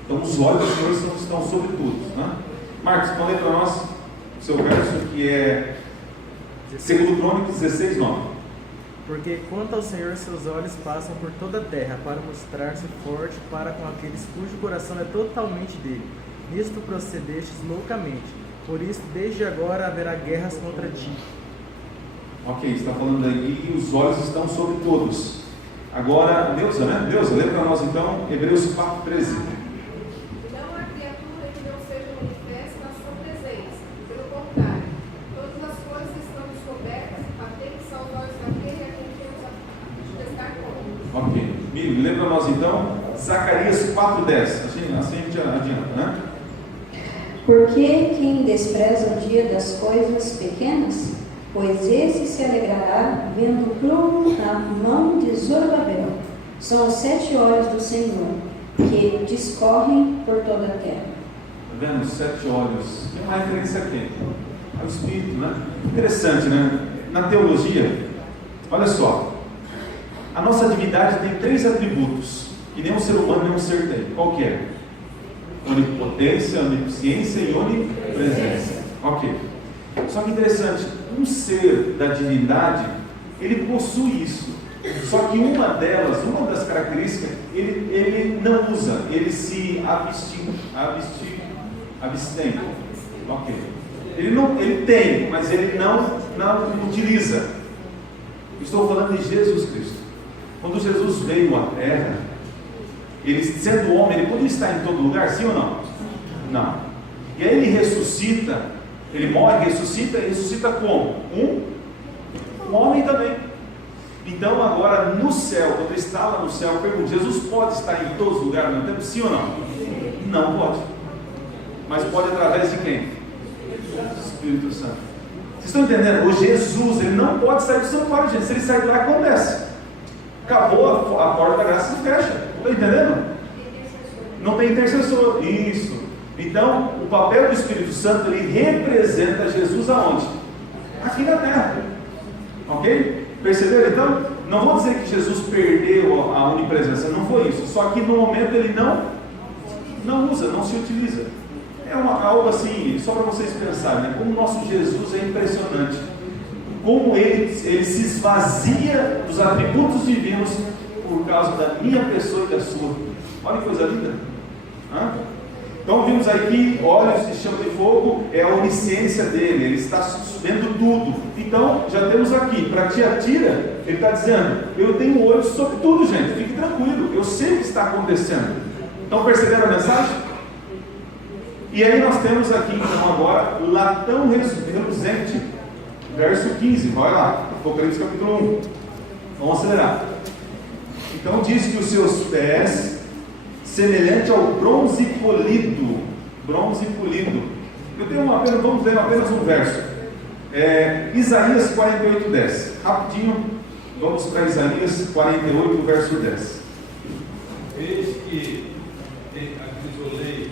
Então os olhos do Senhor estão sobre todos, né? Marcos, pode ler para nós o seu verso, que é 2 Crônicas 16, 9. Porque quanto ao Senhor, seus olhos passam por toda a terra para mostrar-se forte para com aqueles cujo coração é totalmente dele. Nisto procedestes loucamente. Por isso, desde agora haverá guerras contra ti. Ok, está falando aí que os olhos estão sobre todos. Agora, Neuza, né? Neuza, lê para nós então Hebreus 4, 13. Não há criatura que não seja manifesta na sua presença. Pelo contrário, todas as coisas estão descobertas e patentes aos olhos daquele a quem temos a prestar conta. Ok. Miriam, lê para nós então Zacarias 4, 10. Assim a gente adianta, né? Porque quem despreza o dia das coisas pequenas, pois esse se alegrará vendo o prumo na mão de Zorobabel. São os 7 olhos do Senhor, que discorrem por toda a terra. Está vendo? 7 olhos. Tem uma referência aqui. É o Espírito, né? Interessante, né? Na teologia, olha só. A nossa divindade tem 3 atributos, que nenhum ser humano, nenhum ser tem. Qual que é? Onipotência, onisciência e onipresença. Ok. Só que interessante, um ser da divindade, ele possui isso. Só que uma das características, ele não usa, ele se abstém. Ok. Ele tem, mas ele não utiliza. Estou falando de Jesus Cristo. Quando Jesus veio à terra, ele sendo homem, ele podia estar em todo lugar, sim ou não? Não. E aí ele ressuscita, ele morre, ressuscita, e ressuscita como? Um homem também. Então agora no céu, quando ele está lá no céu, eu pergunto, Jesus pode estar em todos os lugares ao mesmo tempo, sim ou não? Não pode. Mas pode através de quem? Espírito Santo. Vocês estão entendendo? O Jesus, ele não pode sair do santuário, gente. Se ele sair de lá, acontece. Acabou, a porta da graça se fecha. Estão entendendo? Não tem intercessor. Isso. Então, o papel do Espírito Santo, ele representa Jesus aonde? Aqui na terra. Ok? Perceberam? Então, não vou dizer que Jesus perdeu a onipresença, não foi isso. Só que no momento ele não usa, não se utiliza. É algo assim, só para vocês pensarem, né? Como o nosso Jesus é impressionante. Como ele se esvazia dos atributos divinos por causa da minha pessoa e da sua. Olha que coisa linda. Então vimos aqui, olhos de chama de fogo, é a onisciência dele, ele está vendo tudo. Então já temos aqui, para Tiatira, ele está dizendo, eu tenho olhos sobre tudo, gente, fique tranquilo, eu sei o que está acontecendo. Então perceberam a mensagem? E aí nós temos aqui então agora, latão reluzente, verso 15, vai lá, Apocalipse capítulo 1, vamos acelerar. Então diz que os seus pés, semelhante ao bronze polido. Eu tenho vamos ler apenas um verso. Isaías 48:10. Rapidinho, vamos para Isaías 48, verso 10. Eis que acrisolei,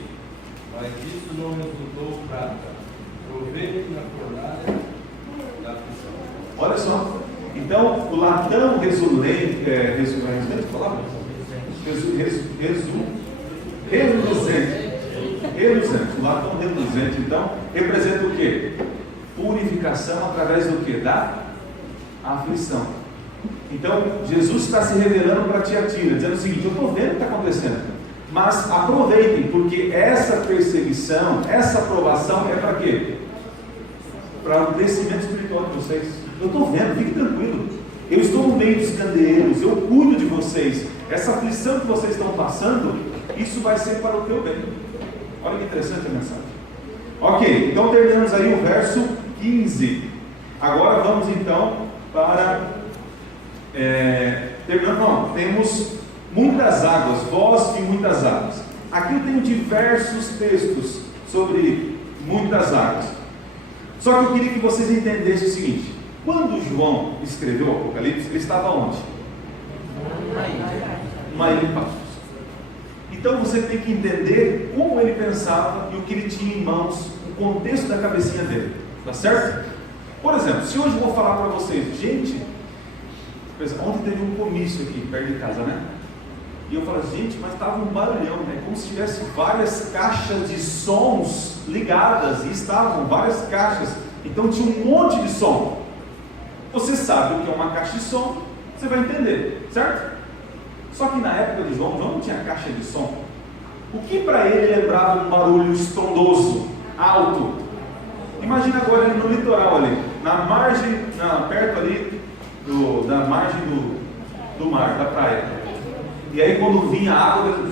mas isso não resultou prata. Provei na fornalha, Olha só. Então, o latão reluzente, reluzente, o latão reluzente, então, representa o quê? Purificação através do quê? Da aflição. Então, Jesus está se revelando para Tiatira, dizendo o seguinte: eu estou vendo o que está acontecendo, mas aproveitem, porque essa perseguição, essa provação é para quê? Para o crescimento espiritual de vocês. Eu estou vendo, fique tranquilo. Eu estou no meio dos candeeiros, eu cuido de vocês. Essa aflição que vocês estão passando, isso vai ser para o teu bem. Olha que interessante a mensagem. Ok, então terminamos aí o verso 15. Agora vamos então para... temos muitas águas, voz de muitas águas. Aqui eu tenho diversos textos sobre muitas águas. Só que eu queria que vocês entendessem o seguinte: quando João escreveu o Apocalipse, ele estava onde? Uma ilha de Patmos. Então você tem que entender como ele pensava e o que ele tinha em mãos, o contexto da cabecinha dele, tá certo? Por exemplo, se hoje eu vou falar para vocês, gente, ontem teve um comício aqui perto de casa, né? E eu falo, gente, mas estava um barulhão, né? Como se tivesse várias caixas de sons ligadas, e estavam várias caixas, então tinha um monte de som. Você sabe o que é uma caixa de som, você vai entender, certo? Só que na época de João não tinha caixa de som. O que para ele lembrava um barulho estrondoso, alto? Imagina agora ele no litoral ali, na margem, perto ali da margem do mar, da praia. E aí quando vinha a água,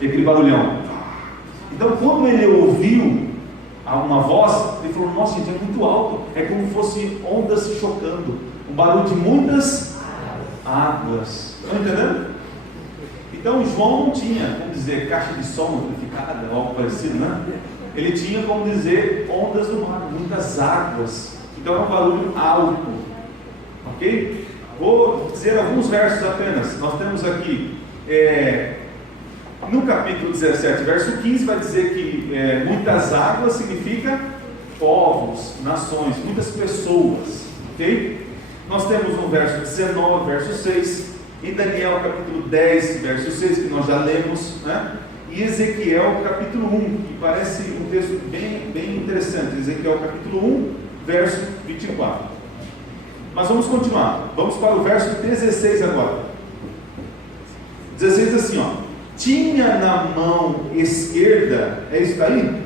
e aquele barulhão. Então quando ele ouviu uma voz, ele falou: nossa, gente, é muito alto, é como se fosse ondas se chocando, um barulho de muitas águas. Estão entendendo? Então João não tinha, vamos dizer, caixa de som amplificada ou algo parecido, né? Ele tinha, como dizer, ondas do mar, muitas águas. Então é um barulho alto, ok? Vou dizer alguns versos apenas. Nós temos aqui no capítulo 17, verso 15, vai dizer que muitas águas significa povos, nações, muitas pessoas, ok? Nós temos no verso 19, verso 6, em Daniel capítulo 10, verso 6, que nós já lemos, né? E Ezequiel capítulo 1, que parece um texto bem interessante. Ezequiel capítulo 1, verso 24. Mas vamos continuar, vamos para o verso 16 agora. 16 assim, ó: tinha na mão esquerda, é isso aí?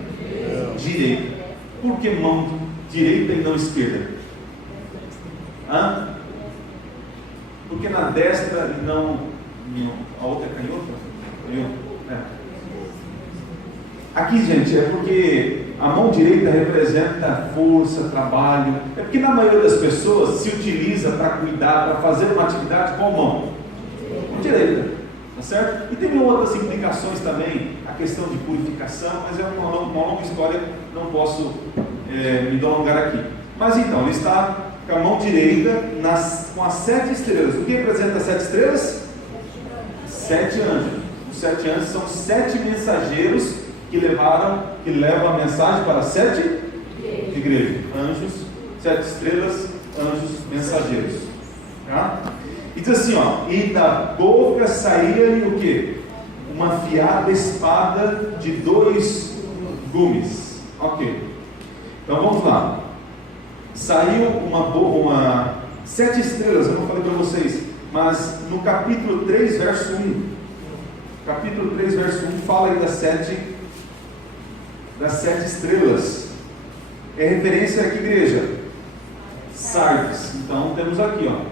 Direita. Por que mão direita e não esquerda? Porque na destra e não a outra é canhota? Aqui, gente, é porque a mão direita representa força, trabalho. É porque na maioria das pessoas se utiliza para cuidar, para fazer uma atividade com a mão direita, tá certo? E tem outras implicações também, a questão de purificação, mas é uma longa história, não posso me delongar aqui. Mas então, ele está com a mão direita com as 7 estrelas. O que representa as 7 estrelas? 7 anjos. Os 7 anjos são 7 mensageiros que levam a mensagem para 7 igrejas. Anjos, 7 estrelas, anjos mensageiros. Tá? E diz assim, ó: e da boca saía-lhe o que? Uma afiada espada de 2 gumes. Ok. Então vamos lá. Saiu uma 7 estrelas, eu não falei para vocês, mas no capítulo 3, verso 1. Capítulo 3, verso 1 fala aí das 7 estrelas. É referência a que igreja? Sardes. Então temos aqui, ó,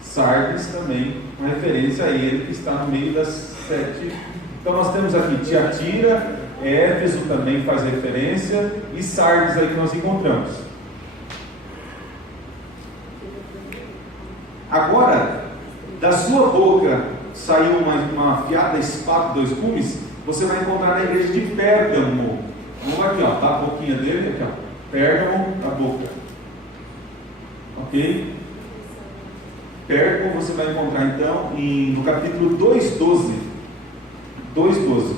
Sardes também, uma referência a ele que está no meio das 7. Então nós temos aqui Tiatira, Éfeso também faz referência, e Sardes aí que nós encontramos. Agora, da sua boca saiu uma afiada espada de 2 gumes. Você vai encontrar na igreja de Pérgamo. Vamos aqui, ó, tá? A boquinha dele, aqui, ó. Pérgamo, a boca. Ok? Pérgamo você vai encontrar então no capítulo 2:12. 2:12.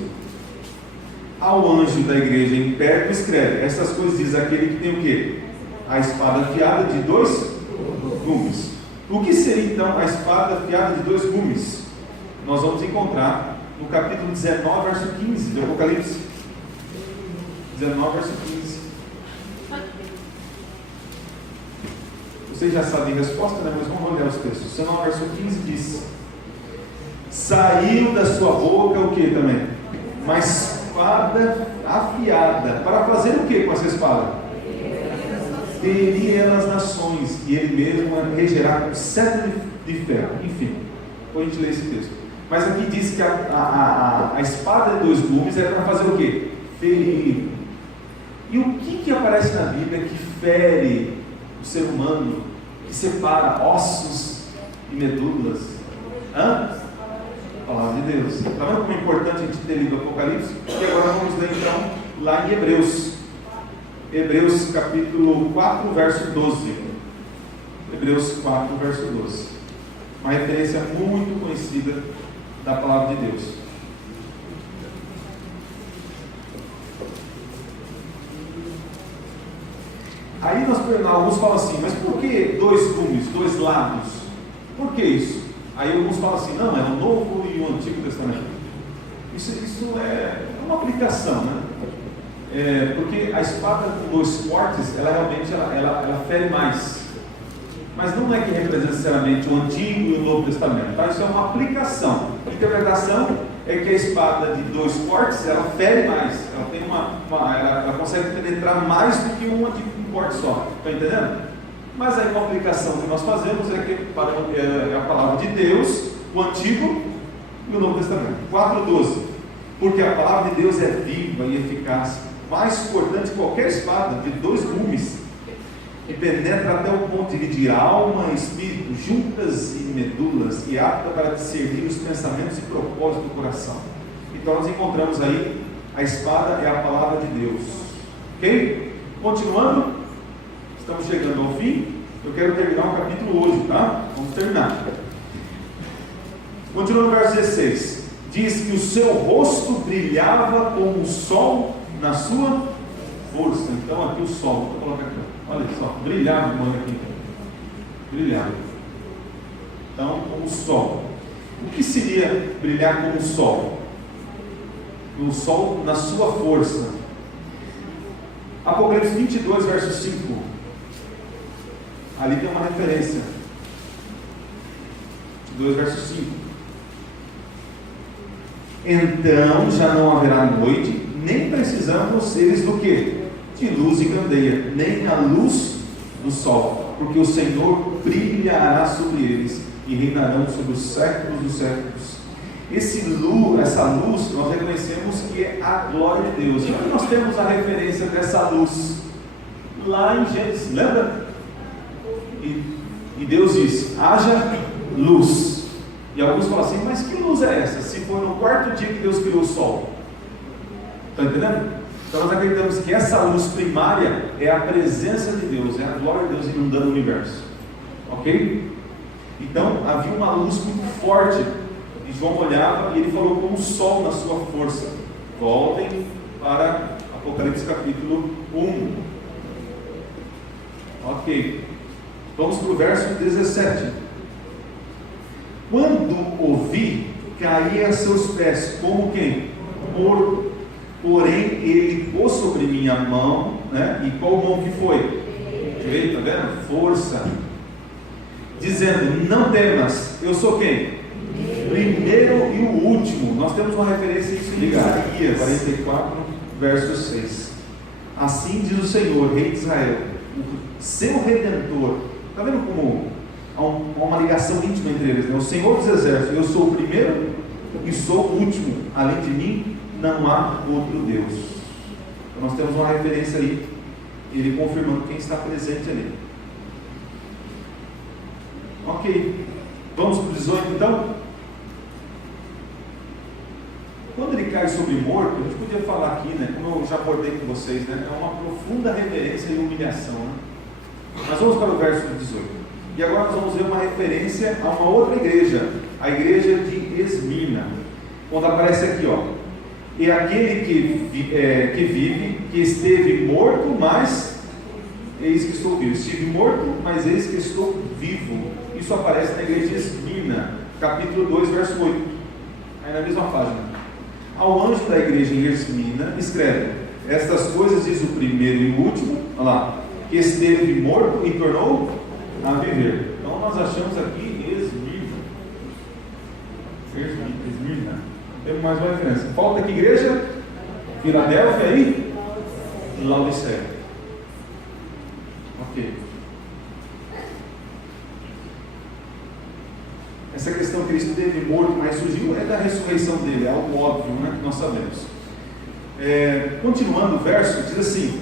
Ao anjo da igreja em Pérgamo escreve: essas coisas diz aquele que tem o quê? a espada afiada de 2 gumes. O que seria então a espada afiada de 2 gumes? Nós vamos encontrar no capítulo 19, verso 15 de Apocalipse. 19, verso 15. Vocês já sabem a resposta, né? Mas vamos olhar os textos. 19, verso 15 diz: saiu da sua boca o que também? Uma espada afiada. Para fazer o que com essa espada? Ferir as nações, e ele mesmo regerá com cetro de ferro. Enfim, depois a gente lê esse texto. Mas aqui diz que a espada de 2 gumes é para fazer o quê? Ferir. E o que aparece na Bíblia que fere o ser humano, que separa ossos e medulas? A palavra de Deus. Está vendo como é importante a gente ter lido o Apocalipse? E agora vamos ler então lá em Hebreus. Hebreus capítulo 4, verso 12. Hebreus 4, verso 12. Uma referência muito conhecida da palavra de Deus. Aí alguns falam assim, mas por que 2 gumes, 2 lados? Por que isso? Aí alguns falam assim, não, é o Novo e o Antigo Testamento. Isso é uma aplicação, né? Porque a espada com 2 cortes, ela realmente ela fere mais. Mas não é que representa necessariamente o Antigo e o Novo Testamento, tá? Isso é uma aplicação. A interpretação é que a espada de 2 cortes, ela fere mais. Ela tem ela consegue penetrar mais do que uma de um corte só. Estão entendendo? Mas aí uma aplicação que nós fazemos é que é a palavra de Deus, o Antigo e o Novo Testamento. 4:12. Porque a palavra de Deus é viva e eficaz, mais cortante que qualquer espada de 2 gumes, que penetra até o ponto de dividir alma e espírito, juntas e medulas, e apta para discernir os pensamentos e propósitos do coração. Então nós encontramos aí, a espada é a palavra de Deus. Ok? Continuando, estamos chegando ao fim. Eu quero terminar o capítulo hoje, tá? Vamos terminar. Continuando no verso 16. Diz que o seu rosto brilhava como o sol na sua força. Então aqui o sol, vou colocar aqui. Olha só, brilhava, mano, aqui. Brilhava. Então, como o sol. O que seria brilhar como o sol? O sol na sua força. Apocalipse 22, verso 5. Ali tem uma referência. 22, verso 5. Então já não haverá noite, nem precisamos eles do que? De luz e candeia, nem a luz do sol, porque o Senhor brilhará sobre eles e reinarão sobre os séculos dos séculos. Essa luz, nós reconhecemos que é a glória de Deus. E onde nós temos a referência dessa luz? Lá em Gênesis, lembra? E Deus diz: haja luz. E alguns falam assim, mas que luz é essa? Se foi no 4º dia que Deus criou o sol. Está entendendo? Então nós acreditamos que essa luz primária é a presença de Deus, é a glória de Deus inundando o universo. Ok? Então havia uma luz muito forte, e João olhava e ele falou como o sol na sua força. Voltem para Apocalipse capítulo 1. Ok. Vamos para o verso 17. Quando ouvi, caí a seus pés, como quem? Morto. Porém, ele pôs sobre minha mão, né? E qual mão que foi? Direita, tá vendo? Força. Dizendo: não temas, eu sou quem? Primeiro e o último. Nós temos uma referência a isso em Isaías 44, verso 6. Assim diz o Senhor, Rei de Israel, o seu Redentor. Está vendo como há uma ligação íntima entre eles, né? O Senhor dos Exércitos, eu sou o primeiro e sou o último. Além de mim, não há outro Deus. Então nós temos uma referência ali, ele confirmando quem está presente ali. Ok, vamos para o 18 então. Quando ele cai sobre morto, a gente podia falar aqui, né, como eu já abordei com vocês, né, é uma profunda reverência e humilhação, né? Mas vamos para o verso 18. E agora nós vamos ver uma referência a uma outra igreja, a igreja de Esmirna, quando aparece aqui, ó: e aquele que vive, que esteve morto, mas eis que estou vivo. Estive morto, mas eis que estou vivo. Isso aparece na igreja de Esmirna, capítulo 2, verso 8. Aí na mesma página. Ao anjo da igreja em Esmirna, escreve: estas coisas diz o primeiro e o último, olha lá, que esteve morto e tornou a viver. Então nós achamos aqui Esmirna. Temos mais uma referência. Falta aqui igreja? Filadélfia e Laodiceia. Ok. Essa questão que ele esteve morto, mas surgiu, é da ressurreição dele, é algo óbvio, né, que nós sabemos. Continuando o verso, diz assim: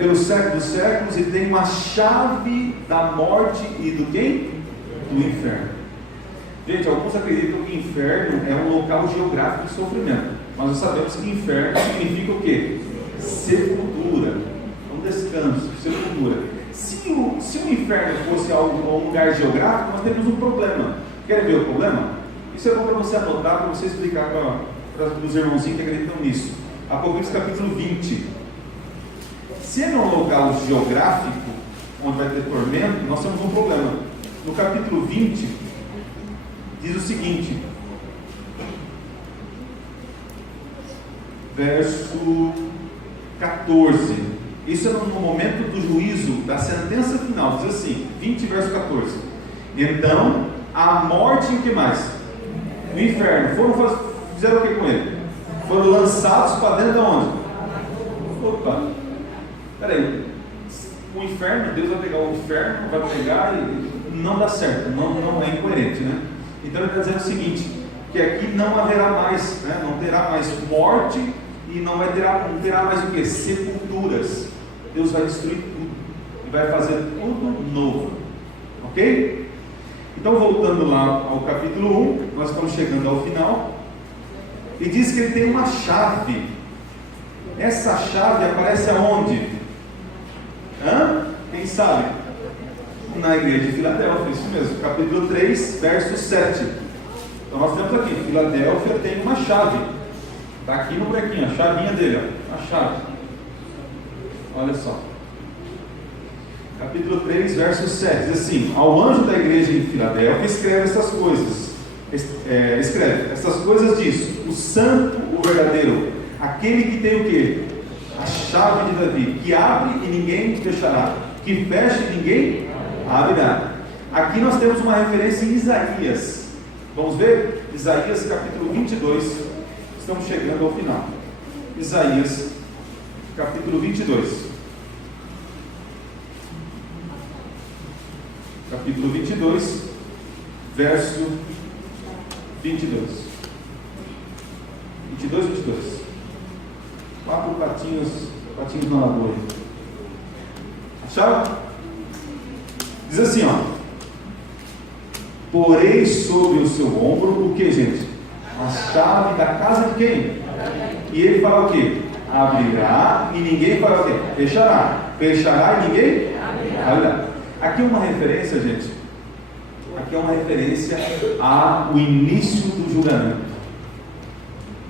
pelos séculos dos séculos, ele tem uma chave da morte e do quem? Do inferno. Gente, alguns acreditam que inferno é um local geográfico de sofrimento, mas nós sabemos que inferno significa o quê? Sepultura, um descanso, sepultura. Se o inferno fosse um lugar geográfico, nós teríamos um problema. Querem ver o problema? Isso é bom para você anotar, para você explicar para os irmãozinhos que acreditam nisso. Apocalipse capítulo 20. Se é um local geográfico, onde vai ter tormento, nós temos um problema. No capítulo 20, diz o seguinte, verso 14. Isso é no momento do juízo, da sentença final. Diz assim, 20, verso 14. Então, a morte e o que mais? No inferno. Fizeram o que com ele? Foram lançados para dentro de onde? Opa! Peraí. O inferno, Deus vai pegar o inferno, vai pegar e não dá certo. Não é incoerente, né? Então ele está dizendo o seguinte, que aqui não haverá mais, né? Não terá mais morte e não terá mais o que? Sepulturas. Deus vai destruir tudo e vai fazer tudo novo, ok? Então voltando lá ao capítulo 1, nós estamos chegando ao final, e diz que ele tem uma chave. Essa chave aparece aonde? Quem sabe? Na igreja de Filadélfia, isso mesmo, capítulo 3, verso 7. Então nós temos aqui, Filadélfia tem uma chave, está aqui no brequinho, a chavinha dele, ó, a chave. Olha só, capítulo 3, verso 7, diz assim: ao anjo da igreja em Filadélfia escreve essas coisas, essas coisas diz, o santo, o verdadeiro, aquele que tem o quê? A chave de Davi, que abre e ninguém fechará, que fecha e ninguém abrirá. Aqui nós temos uma referência em Isaías, vamos ver? Isaías capítulo 22, estamos chegando ao final. Isaías capítulo 22. Capítulo 22, verso 22. 22. 4 patinhos na lagoa. Acharam? Diz assim, ó: porei sobre o seu ombro o que, gente? A chave da casa de quem? E ele fala o que? Abrirá e ninguém fará o quê? Fechará. Fechará e ninguém abrirá. Aqui é uma referência, gente. Aqui é uma referência ao início do julgamento.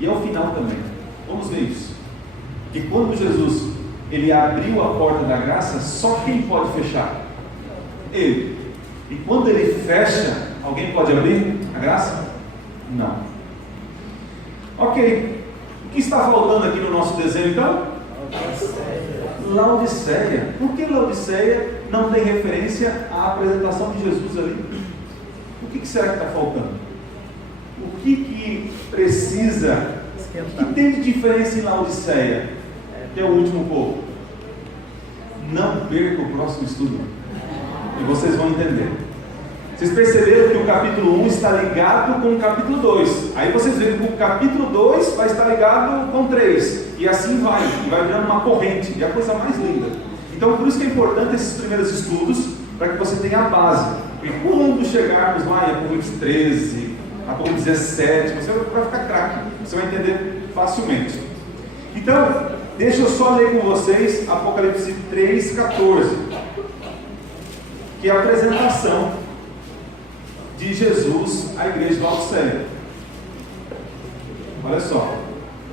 E ao final também. Vamos ver isso. Que quando Jesus ele abriu a porta da graça, só quem pode fechar? Ele. E quando ele fecha, alguém pode abrir a graça? Não. Ok. O que está faltando aqui no nosso desenho então? Laodiceia. Por que Laodiceia não tem referência à apresentação de Jesus ali? O que será que está faltando? O que precisa? O que tem de diferença em Laodiceia? Que é o último pouco. Não perca o próximo estudo. E vocês vão entender. Vocês perceberam que o capítulo 1 está ligado com o capítulo 2. Aí vocês veem que o capítulo 2 vai estar ligado com 3. E assim vai. E vai virando uma corrente. E é a coisa mais linda. Então por isso que é importante esses primeiros estudos, para que você tenha a base. E quando chegarmos lá em Apocalipse 13, Apocalipse 17, você vai ficar craque. Você vai entender facilmente. Então, deixa eu só ler com vocês Apocalipse 3,14, que é a apresentação de Jesus à igreja de Laodiceia. Olha só: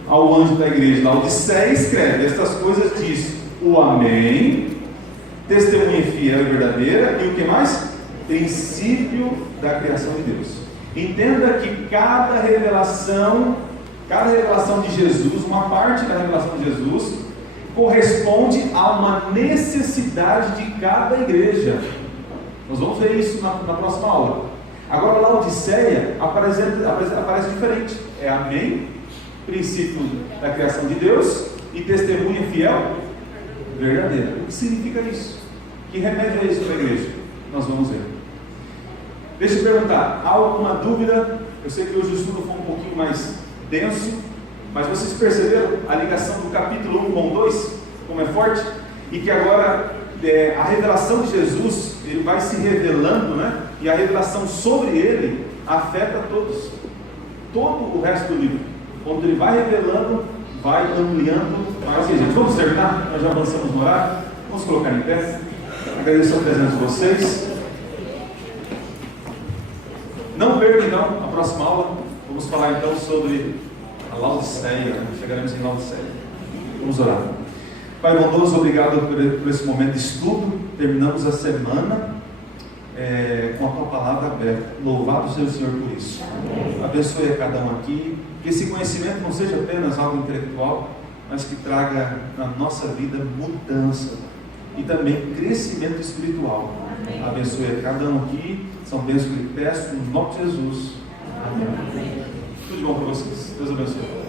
ao anjo da igreja de Laodiceia escreve: estas coisas diz o amém, testemunha fiel e verdadeira, e o que mais? Princípio da criação de Deus. Entenda que cada revelação de Jesus, uma parte da revelação de Jesus, corresponde a uma necessidade de cada igreja. Nós vamos ver isso na próxima aula. Agora, Laodiceia aparece diferente. É amém, princípio da criação de Deus, e testemunha fiel verdadeira. O que significa isso? Que remédio é isso para a igreja? Nós vamos ver. Deixa eu perguntar, há alguma dúvida? Eu sei que hoje o estudo foi um pouquinho mais denso, mas vocês perceberam a ligação do capítulo 1 com 2, como é forte? E que agora a revelação de Jesus, ele vai se revelando, né? E a revelação sobre ele afeta todo o resto do livro. Quando ele vai revelando, vai ampliando. Mas assim, gente, vamos terminar? Nós já avançamos no horário. Vamos colocar em pé. Agradeço a presença de vocês. Não perca então a próxima aula. Vamos falar então sobre a Laodiceia. Chegaremos em Laodiceia. Vamos orar. Pai bondoso, obrigado por esse momento de estudo. Terminamos a semana com a tua palavra aberta. Louvado seja o Senhor por isso. Abençoe a cada um aqui. Que esse conhecimento não seja apenas algo intelectual, mas que traga na nossa vida mudança e também crescimento espiritual. Amém. Abençoe a cada um aqui. São bênçãos que lhe peço no nome de Jesus. Amém. Tudo de bom para vocês. Deus abençoe.